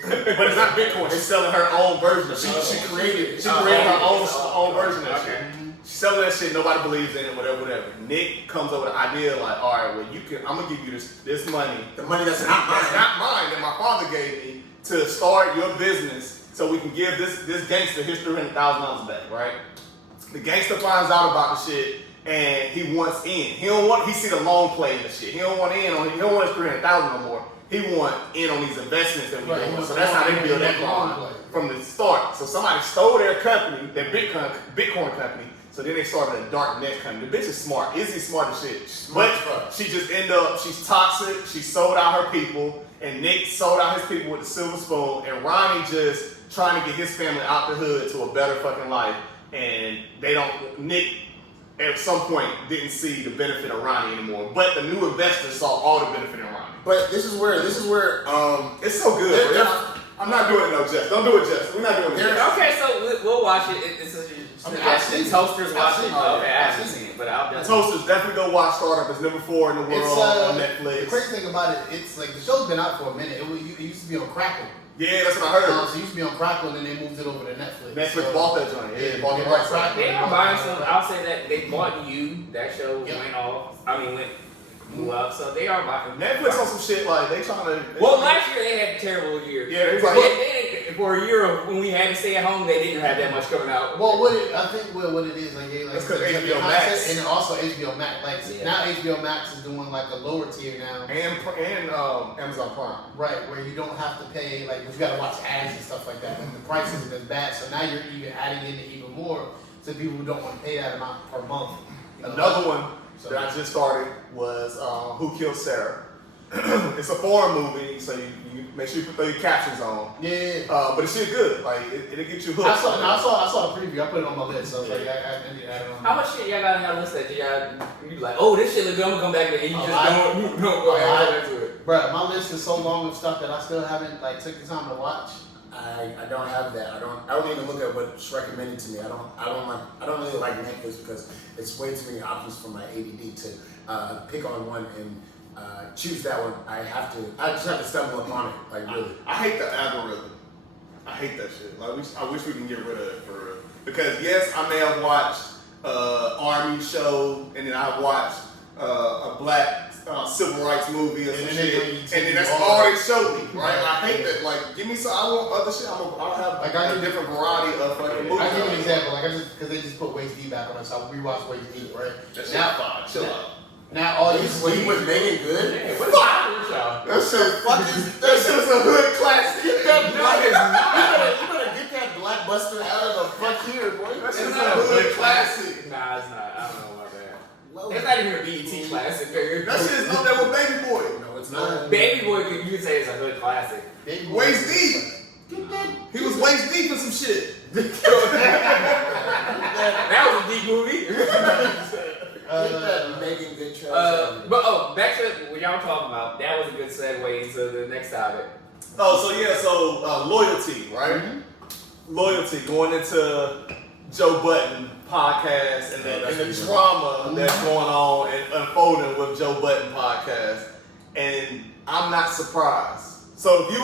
But it's not Bitcoin. She's selling her own version of it. She created her own version of that shit. She's selling that shit. Nobody believes in it, whatever. Nick comes up with the idea like, all right, well, I'm going to give you this money. The money that's not mine. That's not mine that my father gave me to start your business so we can give this gangster his $300,000 back, right? The gangster finds out about the shit. And he wants in. He see the long play in the shit. He don't want in on it. He don't want his $300,000 no more. He want in on these investments that we doing. So that's how they build that line from the start. So somebody stole their company, their Bitcoin company. So then they started a dark net company. The bitch is smart. Izzy's smart as shit. But she just she's toxic. She sold out her people. And Nick sold out his people with the silver spoon. And Ronnie just trying to get his family out the hood to a better fucking life. And Nick at some point didn't see the benefit of Ronnie anymore, but the new investors saw all the benefit in Ronnie. But this is where it's so good. I'm not doing it no justice. Don't do it justice. We're not doing it justice. Okay, so we'll watch it. The Toasters watch it. Okay, I haven't seen it, but I'll definitely. Toasters, definitely go watch Startup. It's number 4 in the world on Netflix. The crazy thing about it, it's like the show's been out for a minute. It used to be on Crackle. Yeah, that's what I heard. So it used to be on Crackle, and then they moved it over to Netflix. Netflix bought that joint. Yeah, bought the rights. They are buying some. I'll say that they bought You. That show blew up. So they are buying. Netflix on some shit like they trying to. Last year they had a terrible year. Yeah, for a year when we had to stay at home, they didn't have that much coming out. Well, what it is, like it's because HBO Max and also HBO Max. Like now, HBO Max is doing like a lower tier now, and Amazon Prime. Right, where you don't have to pay like you got to watch ads and stuff like that. And the price isn't as bad, so now you're even adding in even more to people who don't want to pay that amount per month. Another one that I just started was Who Killed Sarah. It's a foreign movie, so you make sure you put your captions on. Yeah. But it's shit good. Like it'll get you hooked. I saw the preview. I put it on my list. So I was like, I need to add it on. How much shit y'all got on your list that you like? Oh, this shit look good. I'm gonna come back to it. And you just don't go ahead into it. Bro, my list is so long of stuff that I still haven't like took the time to watch. I don't have that. I don't even look at what's recommended to me. I don't really like Netflix because it's way too many options for my ADD to pick on one and choose that one. I just have to stumble upon it. Like really. I hate the algorithm. I hate that shit. Like I wish we can get rid of it for real. Because yes, I may have watched Army show and then I watched a black civil rights movie or some shit, and then that's all they show me, right? I hate that. Like, give me some. I want other shit. I'll have a different variety of fucking movies. I'll give you an example. Like because they just put Waist D back on us. So I rewatched Waist D, right? That's fine. Chill out. Now all these was Megan good? Fuck! That shit is a hood classic. You better get that Blackbuster out of the fuck here, boy. That's just a hood classic. Nah, it's not. I don't know about that. It's not even a BET classic, nigga. That shit is up there with Baby Boy. No, it's not. Baby Boy, you could say it's a hood classic. Waist deep. He was waist deep in some shit. That was a deep movie. Megan good choice. Back to what y'all talking about. That was a good segue into the next topic. Loyalty, right? Mm-hmm. Loyalty going into Joe Budden podcast and the drama that's going on and unfolding with Joe Budden podcast, and I'm not surprised. So if you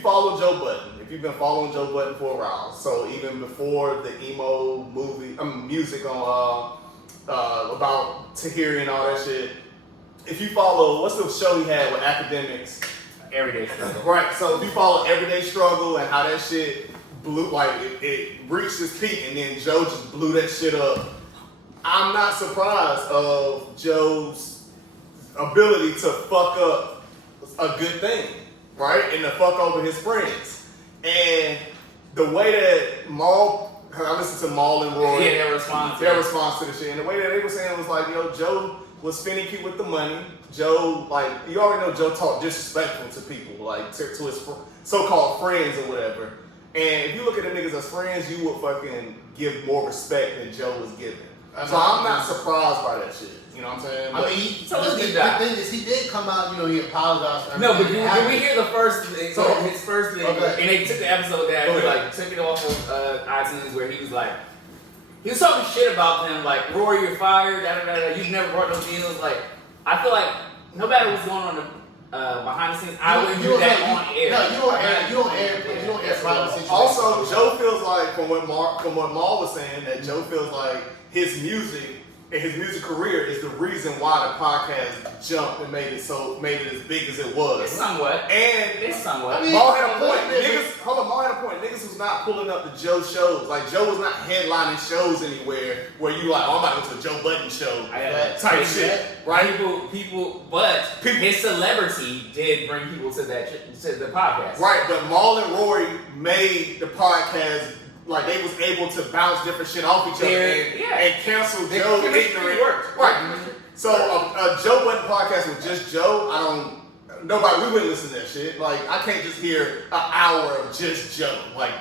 follow Joe Budden, if you've been following Joe Budden for a while, so even before the emo music on about Tahiri and all that shit, if you follow, what's the show he had with academics? Everyday Struggle. Right. So if you follow Everyday Struggle and how that shit blew, like it reached its peak, and then Joe just blew that shit up. I'm not surprised of Joe's ability to fuck up a good thing. right? And to fuck over his friends. And the way that Maul, I listened to Maul and Roy. Yeah, their response to the shit. And the way that they were saying was like, yo, Joe was finicky with the money. Joe, like, you already know Joe talked disrespectful to people, like, to his so-called friends or whatever. And if you look at the niggas as friends, you would fucking give more respect than Joe was giving. So I'm not surprised by that shit. You know what I'm saying? I mean, the thing is, he did come out, he apologized for everything. No, but did we hear the first thing? So, his first thing, okay. and they took the episode down. He like took it off of iTunes where he was like, he was talking shit about them, like, Rory, you're fired, da da da da. You've never brought no deals. Like, I feel like no matter what's going on behind the scenes, I wouldn't do that on air. No, you don't air private situations. Also, Joe feels like, from what Maul was saying, that Joe feels like his music and his music career is the reason why the podcast jumped and made it as big as it was. It's somewhat. I mean, Maul had a point. Maul had a point. Niggas was not pulling up the Joe shows. Like, Joe was not headlining shows anywhere where you like, oh, I'm about to go to a Joe Budden show. Type shit. Right? But his celebrity did bring people to the podcast. Right, but Maul and Rory made the podcast. Like, they was able to bounce different shit off each other and cancel Joe's ignorant. Right. So a Joe Budden podcast with just Joe, we wouldn't listen to that shit. Like, I can't just hear an hour of just Joe. Like,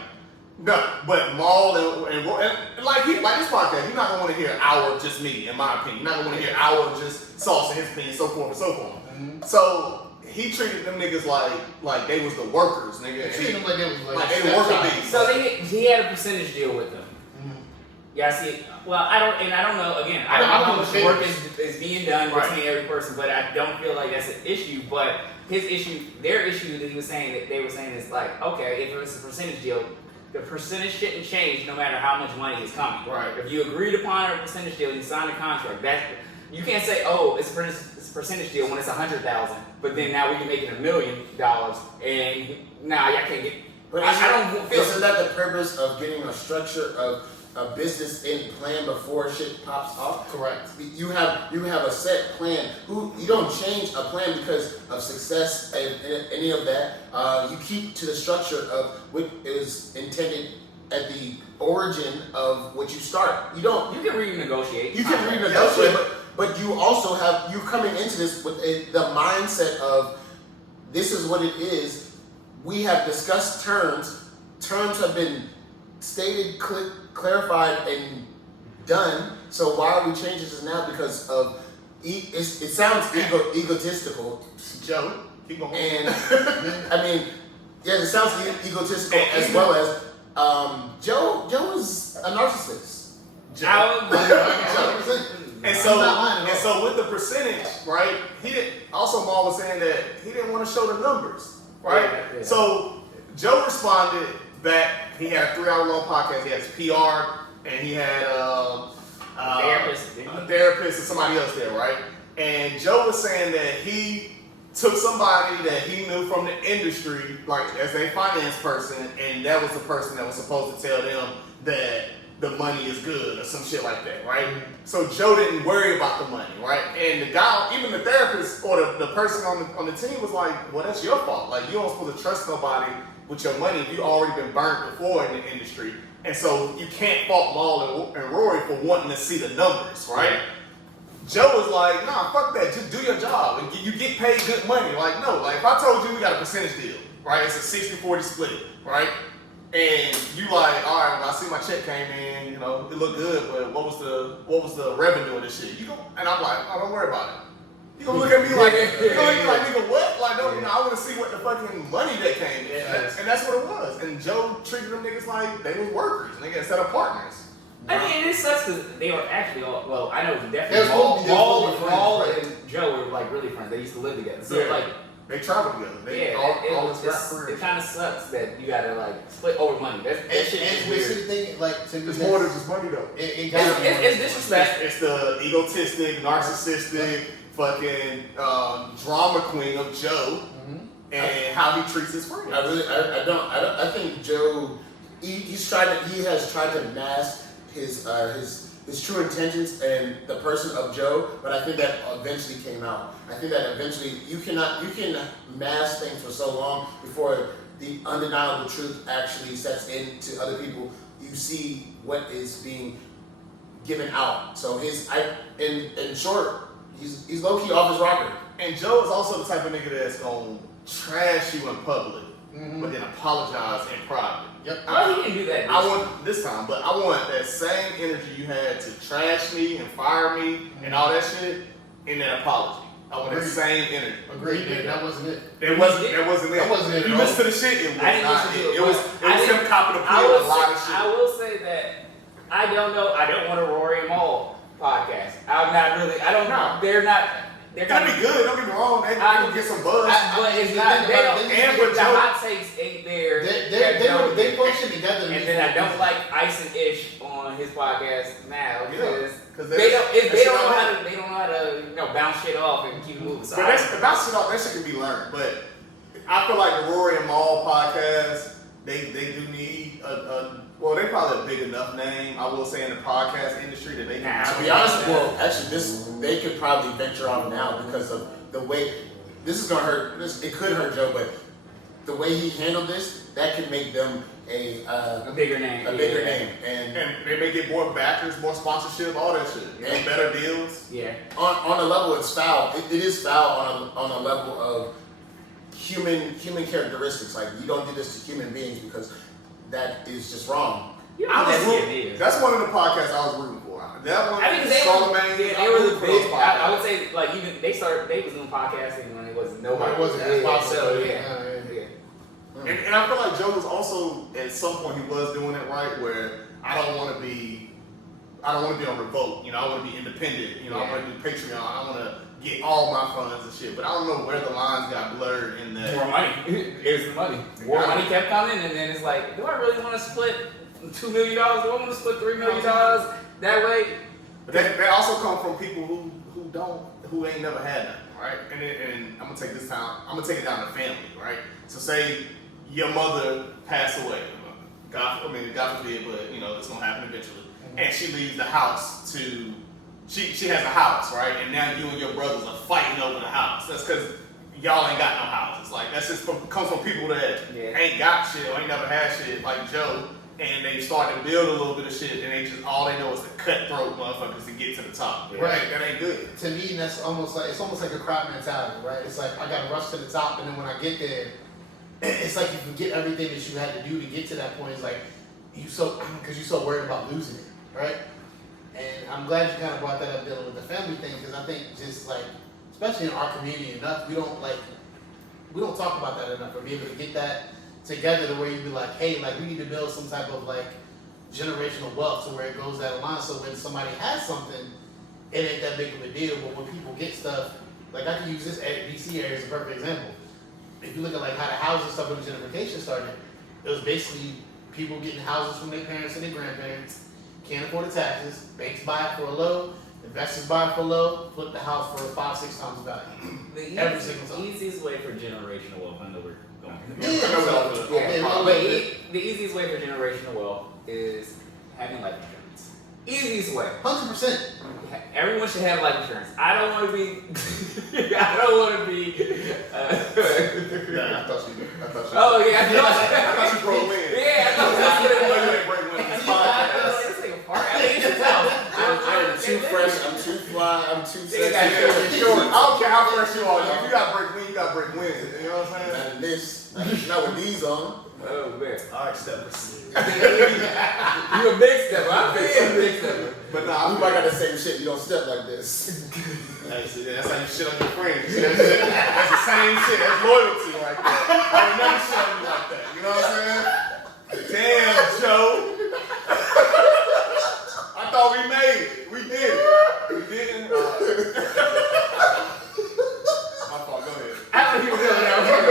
no. But Maul and like this podcast, you're not gonna want to hear an hour of just me, in my opinion. You're not gonna want to hear an hour of just Sauce and his opinion, so forth and so forth. Mm-hmm. So he treated them niggas like they was the workers, nigga. He treated them like they was like they were worker bees. So he had a percentage deal with them. Mm-hmm. Yeah, see. Well, I don't know. Again, I don't know how much work is being done between every person, but I don't feel like that's an issue. But their issue that they were saying is like, okay, if it was a percentage deal, the percentage shouldn't change no matter how much money is coming. Right. If you agreed upon a percentage deal, you signed a contract. You can't say, oh, it's a percentage deal when it's $100,000, but then now we can make it $1 million, and now y'all can't get. But isn't that the purpose of getting a structure of a business in plan before shit pops off? Correct. You have a set plan. You don't change a plan because of success and any of that. You keep to the structure of what is intended at the origin of what you start. You can renegotiate. You can renegotiate, but you also you're coming into this with the mindset of this is what it is. We have discussed terms. Terms have been stated, clarified, and done. So why are we changing this now? Because of it sounds egotistical, Joe. Keep going. And I mean, yeah, it sounds egotistical as well as Joe is a narcissist. And so with the percentage, right? Maul was saying that he didn't want to show the numbers, right? Yeah. So Joe responded back. He had a 3-hour-long podcast. He had his PR, and he had a therapist and somebody else there, right? And Joe was saying that he took somebody that he knew from the industry, like as a finance person, and that was the person that was supposed to tell them that the money is good or some shit like that, right? Mm-hmm. So Joe didn't worry about the money, right? And the guy, even the therapist or the person on the team was like, well, that's your fault. Like, you don't supposed to trust nobody with your money if you already been burnt before in the industry. And so you can't fault Maul and Rory for wanting to see the numbers, right? Mm-hmm. Joe was like, nah, fuck that. Just do your job. And you get paid good money. Like, no. Like, if I told you we got a percentage deal, right? It's a 60-40 split, right? And you like, all right, well, I see my check came in, it looked good, but what was the revenue of this shit? And I'm like, oh, don't worry about it. You gonna look at me like, nigga, what? Like, no, I want to see what the fucking money that came in. And that's what it was. And Joe treated them niggas like they was workers, nigga, instead of partners. I mean, it sucks because they were actually I know definitely Maul and Joe were like really friends. They used to live together. So they travel together. It kind of sucks that you gotta like split over money. That shit is weird. It's more than just money though. It's disrespect. It's the egotistic, narcissistic, fucking drama queen of Joe, and how he treats his friends. I think Joe he has tried to mask his his true intentions and the person of Joe, but I think that eventually came out. I think that eventually you can mask things for so long before the undeniable truth actually sets into other people. You see what is being given out. So in short, he's low key off his rocker. And Joe is also the type of nigga that's gonna trash you in public, but then apologize in private. Yep. Well, he didn't do that. I want this time, but I want that same energy you had to trash me and fire me and all that shit in that apology. I want that same energy. Agreed, nigga. That wasn't it. That wasn't it. That wasn't it You at all. listen to the shit, it was I didn't not listen to it. it. It was him copping the I plea will on a lot of say, shit. I will say that I don't know. I don't want a Rory and Maul podcast. I'm not really. I don't know. They're not. They're It's gonna be good. Don't get me wrong. They gonna get some buzz. But it's not. They don't. And The for Joe, hot takes ain't there. They function together. And then I don't like Ice and Ish on his podcast now because because they don't know how to bounce shit off and keep moving. So But that shit can be learned. But I feel like the Rory and Maul podcast, they do need well, they probably a big enough name, I will say, in the podcast industry that they can. To be honest, well, actually, they could probably venture off now because of the way this is gonna hurt. It could hurt Joe, but the way he handled this, that could make them a bigger name. A bigger name, and they may get more backers, more sponsorship, all that shit, and better deals. Yeah. on a level, it's foul. It is foul on a level of human characteristics. Like, you don't do this to human beings because that is just wrong. That's one of the podcasts I was rooting for. That one, I mean, they Charlamagne, were the big. I would say, like, even they was doing podcasting when it wasn't nobody. It wasn't as possible. And I feel like Joe was also, at some point, he was doing it right, where I don't want to be on Revolt. I want to be independent. I want to do Patreon. I want to get all my funds and shit. But I don't know where the lines got blurred in that. More money. Here's the money. More money kept coming, and then it's like, do I really want to split $2 million? Do I want to split $3 million that way? But they also come from people who ain't never had nothing, right? And I'm gonna take it down to family, right? So say your mother passed away. God forbid, but it's gonna happen eventually. And she leaves the house to she has a house, right? And now you and your brothers are fighting over the house. That's because y'all ain't got no houses. Like, that's just comes from people that ain't got shit or ain't never had shit, like Joe. And they start to build a little bit of shit, and all they know is to cutthroat motherfuckers to get to the top. Right. That ain't good. To me, that's almost like a crowd mentality, right? It's like, I gotta rush to the top, and then when I get there, it's like you forget everything that you had to do to get to that point. It's like because you're so worried about losing it, right? And I'm glad you kind of brought that up dealing with the family thing, because I think just like, especially in our community enough, we don't talk about that enough, or be able to get that together the way you be like, hey, like, we need to build some type of like generational wealth to where it goes that line, so when somebody has something, it ain't that big of a deal. But when people get stuff, like, I can use this DC area as a perfect example. If you look at like how the housing stuff when gentrification started, it was basically people getting houses from their parents and their grandparents, can't afford the taxes, banks buy it for a low, investors buy it for a low, flip the house for 5-6 times the value. Every single time. The easiest way for generational wealth, I know we're going. The easiest way for generational wealth is having life insurance. Easiest way. 100%. Everyone should have life insurance. I don't want to be. I thought you. Oh yeah, I thought you broke in. Yeah, I thought you didn't break in this podcast. I'm too fresh, I'm too fly, I'm too sexy. I don't care how fresh you are. If you got to break win, you got to break win. You know what I'm saying? Not in this, not with these on. Oh man. All right, steppers. You a big stepper. I'm a big stepper. But nah, we might got the same shit. You don't step like this. That's how you shit on your friends. That's the same shit. That's loyalty right there. I would never shit on you like that. You know what I'm saying? Damn, Joe. I thought we made it. We did it. We didn't. My fault. Go ahead. I don't even know what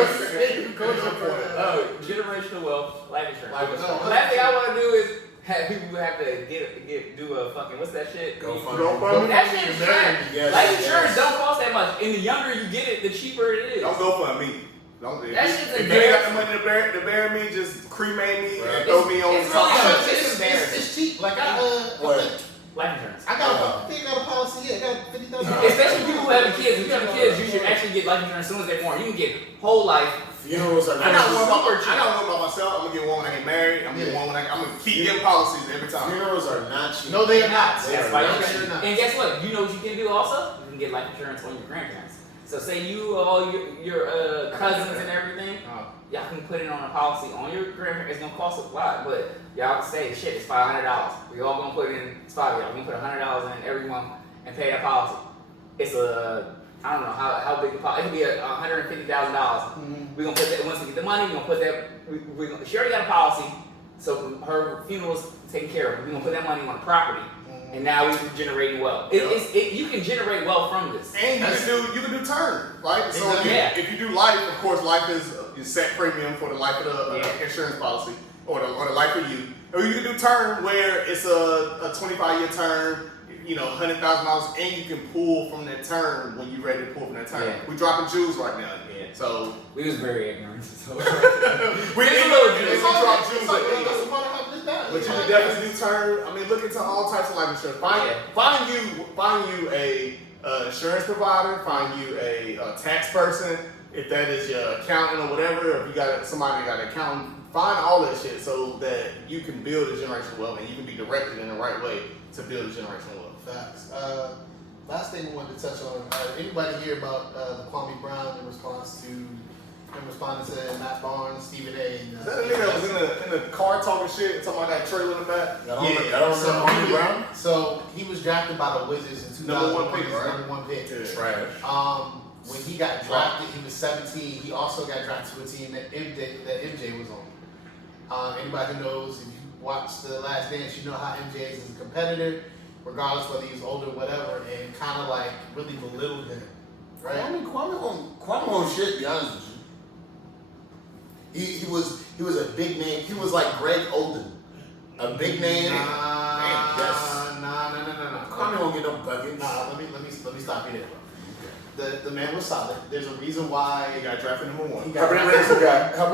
generational wealth, life insurance. The last thing I want to do is have people have to do a fucking, what's that shit? GoFundMe. That shit is trash. Yes, Life insurance don't cost that much. And the younger you get it, the cheaper it is. Don't go for me. That shit's if you ain't got the money to bury me, just cremate me and throw me on the top. It's cheap. Like, I think life insurance. I got a policy. Yeah, I got $50,000. Especially people who have kids. If you have kids, you should actually get life insurance as soon as they're born. You can get whole life. Funerals are I got one not about, I got one about myself. I'm gonna get one when I get married. I'm gonna get one when I'm gonna keep getting policies every time. Funerals are not cheap. No, they are not. That's why Not you sure can. not. And guess what? You know what you can do also? You can get life insurance on your grandparents. So say you, all your cousins and everything, y'all can put it on a policy on your grandparents. It's gonna cost a lot, but y'all can say, shit, it's $500. We all gonna put in, it's $5. We're gonna put $100 in every month and pay that policy. It's I don't know how big the policy. It could be $150,000. We're gonna put that once we get the money. We're gonna put that. She already got a policy, so her funeral's taken care of. We're gonna put that money on the property, and now we're generating wealth. You can generate wealth from this. And you can do term, right? So if you do life, of course, life is set premium for the life of the insurance policy, or the life of you. Or you can do term where it's a 25-year term. $100,000, and you can pull from that term when you're ready to pull from that term. Yeah. We dropping jewels right now. Yeah. So we was very ignorant. So. we drop jewels. But you can definitely do term. I mean, look into all types of life insurance. Find you a insurance provider. Find you a tax person. If that is your accountant or whatever. If you got somebody that got an accountant, find all that shit so that you can build a generational wealth and you can be directed in the right way to build a generational wealth. Facts. Last thing I wanted to touch on. Anybody hear about the Kwame Brown in response to Matt Barnes, Stephen A. Is that the nigga that was in the car talking shit, talking about that trailer in the back? I don't remember Kwame Brown. So he was drafted by the Wizards in 2001. Number one pick, right? Number one pick. Trash. When he got drafted, he was 17. He also got drafted to a team that MJ was on. Anybody who knows, if you watch The Last Dance, you know how MJ is a competitor, regardless whether he's older or whatever, and kind of like really belittled him, right? Kwame won't shit, to be honest with you. He was a big name. He was like Greg Oden. A big name. Nah. Kwame won't get no buckets. Nah, let me stop you there, bro. The man was solid. There's a reason why He got drafted number one. How many rings he got? How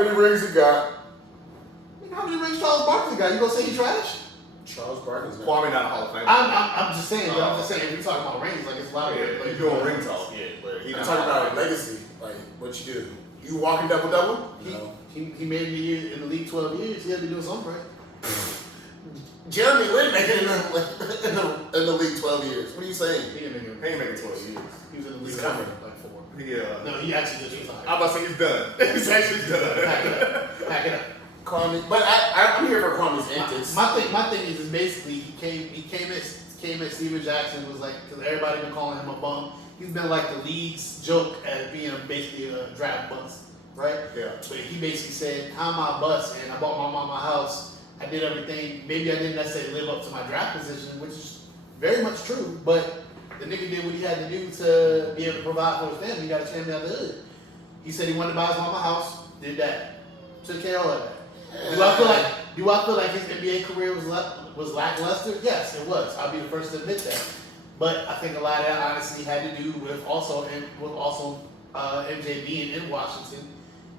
many rings Charles Barkley got? You gonna say he trash? Charles Barkley's got. Kwame not a Hall of Famer. I'm just saying. I'm just saying. If we talking about rings, like it's a lot of Yeah, he's doing ring talk. Yeah, but he's I'm not talking Hall of about Famer. legacy. Like what you do. You walking double? No. He made me in the league 12 years. He had to do something right. Jeremy Lin making it in the league 12 years. What are you saying? He didn't make it. He ain't making 12 years. He was in the league He's for coming. like 4. Yeah. No, he actually just retired. I'm about to say he's done. He's actually done. Pack it up. Kwame, but I'm here for Kwame's antics. My thing is basically he came at Steven Jackson, was like, because everybody been calling him a bum. He's been like the league's joke at being basically a draft bust, right? Yeah. But he basically said, how am I bust? And I bought my mom a house. I did everything. Maybe I didn't necessarily live up to my draft position, which is very much true. But the nigga did what he had to do to be able to provide for his family. He got his family out of the hood. He said he wanted to buy his mom a house. Did that. Took care of all of that. Do I feel like his NBA career was lackluster? Yes, it was. I'll be the first to admit that. But I think a lot of that honestly had to do with also MJ being in Washington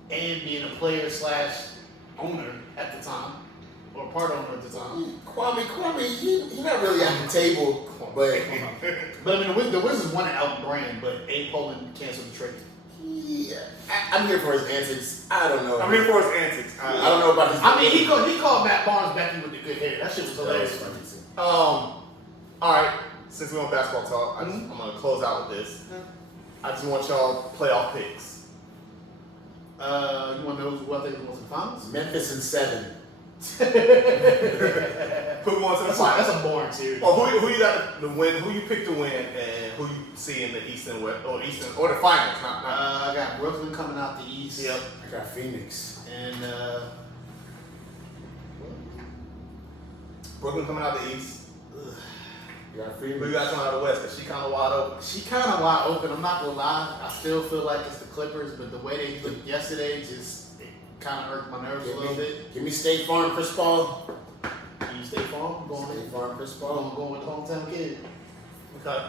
and being a player / owner at the time, or part owner at the time. Kwame, he not really at the table, but But I mean, the Wizards wanted Elton Brand, but A. Poland canceled the trade. I'm here for his antics. I don't know. I'm here for his antics. I don't know about his. I mean, he called Matt Barnes Becky with the good hair. That shit was hilarious. All right. Since we're on basketball talk, I'm gonna close out with this. I just want y'all playoff picks. You want to know who I think was in the finals? Memphis in 7. Who wants to the finals? That's a boring series. Or who you got to win? Who you pick to win, and who you see in the East and West, or the finals? Not. I got Brooklyn coming out the East. Yep. I got Phoenix. And Brooklyn coming out the East. You got Who you Phoenix. got coming out the West? Cause she kind of wide open. she kind of wide open. I'm not gonna lie. I still feel like it's the Clippers, but the way they looked yesterday just kind of irked my nerves a little bit. Give me State Farm, Chris Paul. You stay farm, going State in. Farm, Chris I'm Paul. going with the hometown kid. Okay.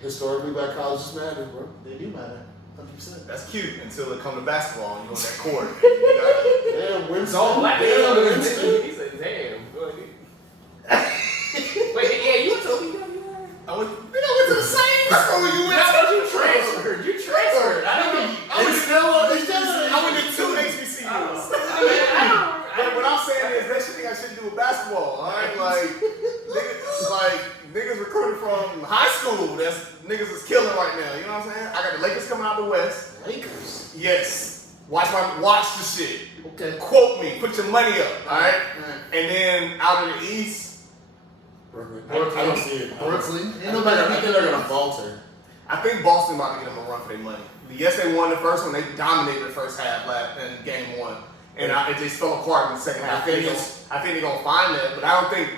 Historically, black colleges matter, bro. They do matter, 100%. That's cute until it comes to basketball and you on that court. And you Damn, It's all black. Damn, He said, damn. Go ahead. Wait, yeah, you niggas is killing right now. You know what I'm saying? I got the Lakers coming out the West. Lakers. Yes. Watch the shit. Okay. Quote me. Put your money up. All right. And then out of the East, Brooklyn. I don't see it. Brooklyn. I think they're gonna falter. I think Boston about to get them a run for their money. Yes, they won the first one. They dominated the first half in game one, and it just fell apart in the second half. I think they're gonna find that, but I don't think.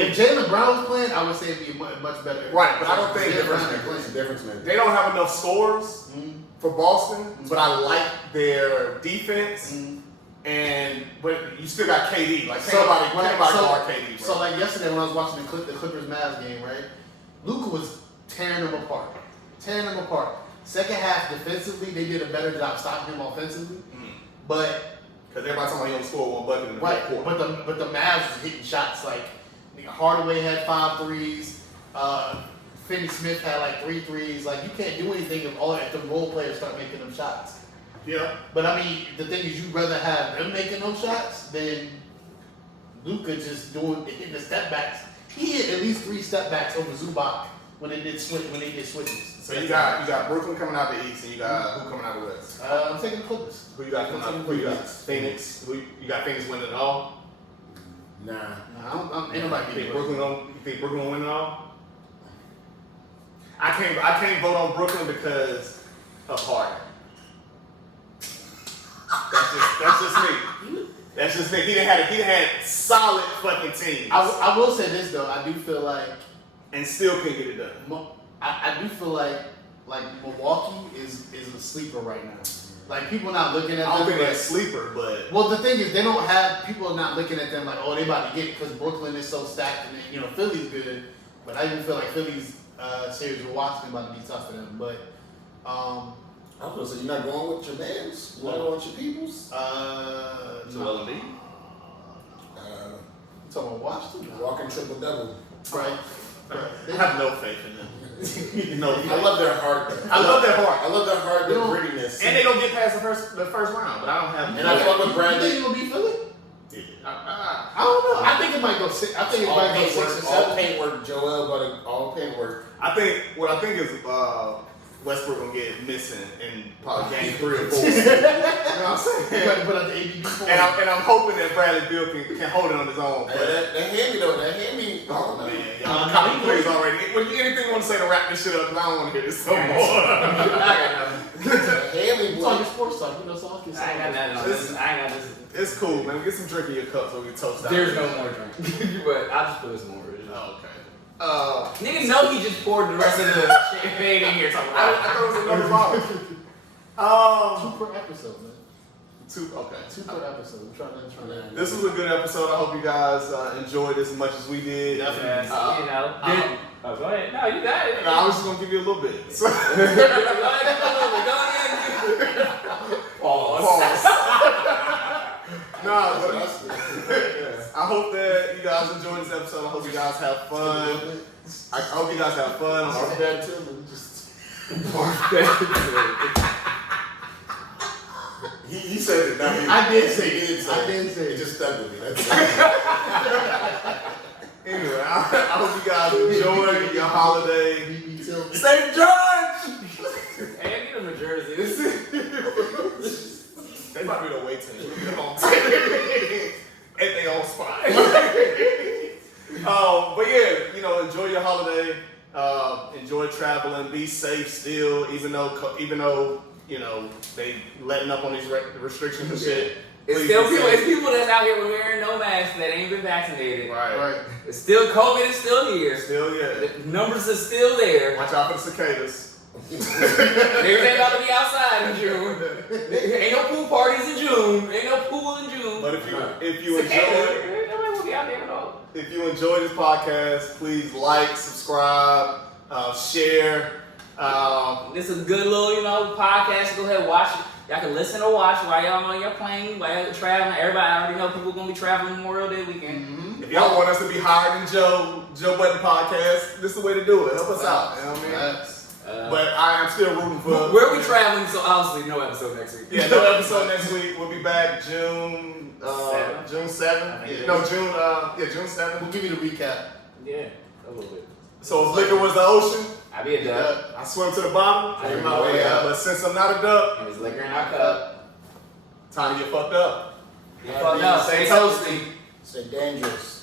If Jaylen Brown was playing, I would say it'd be much better. Right, but I don't think they don't have enough scores for Boston. But I like their defense, but you still got KD. Like can't nobody guard KD. Bro. So like yesterday when I was watching the Clippers Mavs game, right? Luka was tearing them apart. Second half defensively, they did a better job stopping him offensively, but because everybody talking about he only scored one bucket in the fourth quarter. But the Mavs was hitting shots like Hardaway had 5 threes, Finney Smith had like 3 threes. Like you can't do anything if the role players start making them shots. Yeah. But I mean, the thing is, you'd rather have them making those shots than Luka just hitting the step backs. He hit at least 3 step backs over Zubac when they did switches. So you got Brooklyn coming out the East, and you got who coming out the West? I'm taking the Clippers. Who you got coming out? Who you got? Phoenix. Who you got? Phoenix winning it all? Nah, ain't nobody beating Brooklyn. You think Brooklyn will win it all? I can't vote on Brooklyn because of Harden. That's just me. That's just me. He done had solid fucking teams. I will say this though, I do feel like, and still can't get it done. I do feel like Milwaukee is a sleeper right now. Like people not looking at them. I don't think they're a sleeper, but well, the thing is, people are not looking at them like, oh, they about to get it because Brooklyn is so stacked and Philly's good. But I even feel like Philly's series with Washington about to be tough for them. But I was gonna say you're not going with your mans, you're not going with your peoples. Joel Embiid. You talking about Washington? Walking triple double. Right. I have no faith in them. No, I love their heart. I love their heart. I love their heart, their grittiness. And they don't get past the first round, but I don't have. And I fuck with You Bradley. think you're gonna beat Philly? Yeah. I don't know. I think it might go 6. I think it might go 6 or 7. All paint work, Joel, but all paint work. What I think is Westbrook gonna get missing in probably game 3 or 4. You know what I'm saying? You got to put out the ABB for and I'm hoping that Bradley Beal can hold it on his own. But That hand me, oh man, man. y'all copy plays already. Anything you want to say to wrap this shit up? Because I don't want to hear this no more. Hand me, It's on your sports talk. You know, so I I ain't got nothing on this. I ain't got this. It's cool, man. Get some drink in your cup so we can toast out. There's no more drink. But I'll just put some more. Oh, okay. Niggas know he just poured the rest of the champagne in here. Talking I about thought it was another bottle. 2 per episode, man. 2 per episode. We're trying to. This was a good episode. I hope you guys enjoyed this as much as we did. yes, oh, go ahead. No, you got it. I was just gonna give you a little bit. Go ahead. Pause. Nah, but I hope that you guys enjoyed this episode. I hope you guys have fun. I hope you guys have fun. Our dad Tillman just. He said it, not me. I did say He it. I did say It it. just stuck with me. That's it. Anyway, I hope you guys enjoyed your holiday. BB Tillman. St. George! Hey, get him a jersey. They might be the away team. At their own spot. But yeah, enjoy your holiday. Enjoy traveling. Be safe still, even though they letting up on these restrictions and shit. It's people that's out here wearing no mask that ain't been vaccinated. Right. It's still COVID is still here. Yeah. The numbers are still there. Watch out for the cicadas. Niggas ain't about to be outside in June. Ain't no pool parties in June. Ain't no pool in June. But if you enjoy this podcast, please like, subscribe, share. This is a good little, podcast. Go ahead and watch it. Y'all can listen or watch while y'all on your plane, while y'all traveling. Everybody already know people gonna be traveling Memorial Day weekend. Mm-hmm. If y'all want us to be higher than Joe Budden Podcast, this is the way to do it. Help us out. You know what I mean? But I am still rooting for. Where we traveling? So obviously no episode next week. Yeah, no episode next week. We'll be back June 7th. June 7th. June 7th. We'll give you the recap. Yeah, a little bit. So if liquor was the ocean, I be a duck. I swim to the bottom, I make my way up. But since I'm not a duck, And it's liquor in our cup. time to get fucked up. Get fucked up. Stay toasty. Stay dangerous.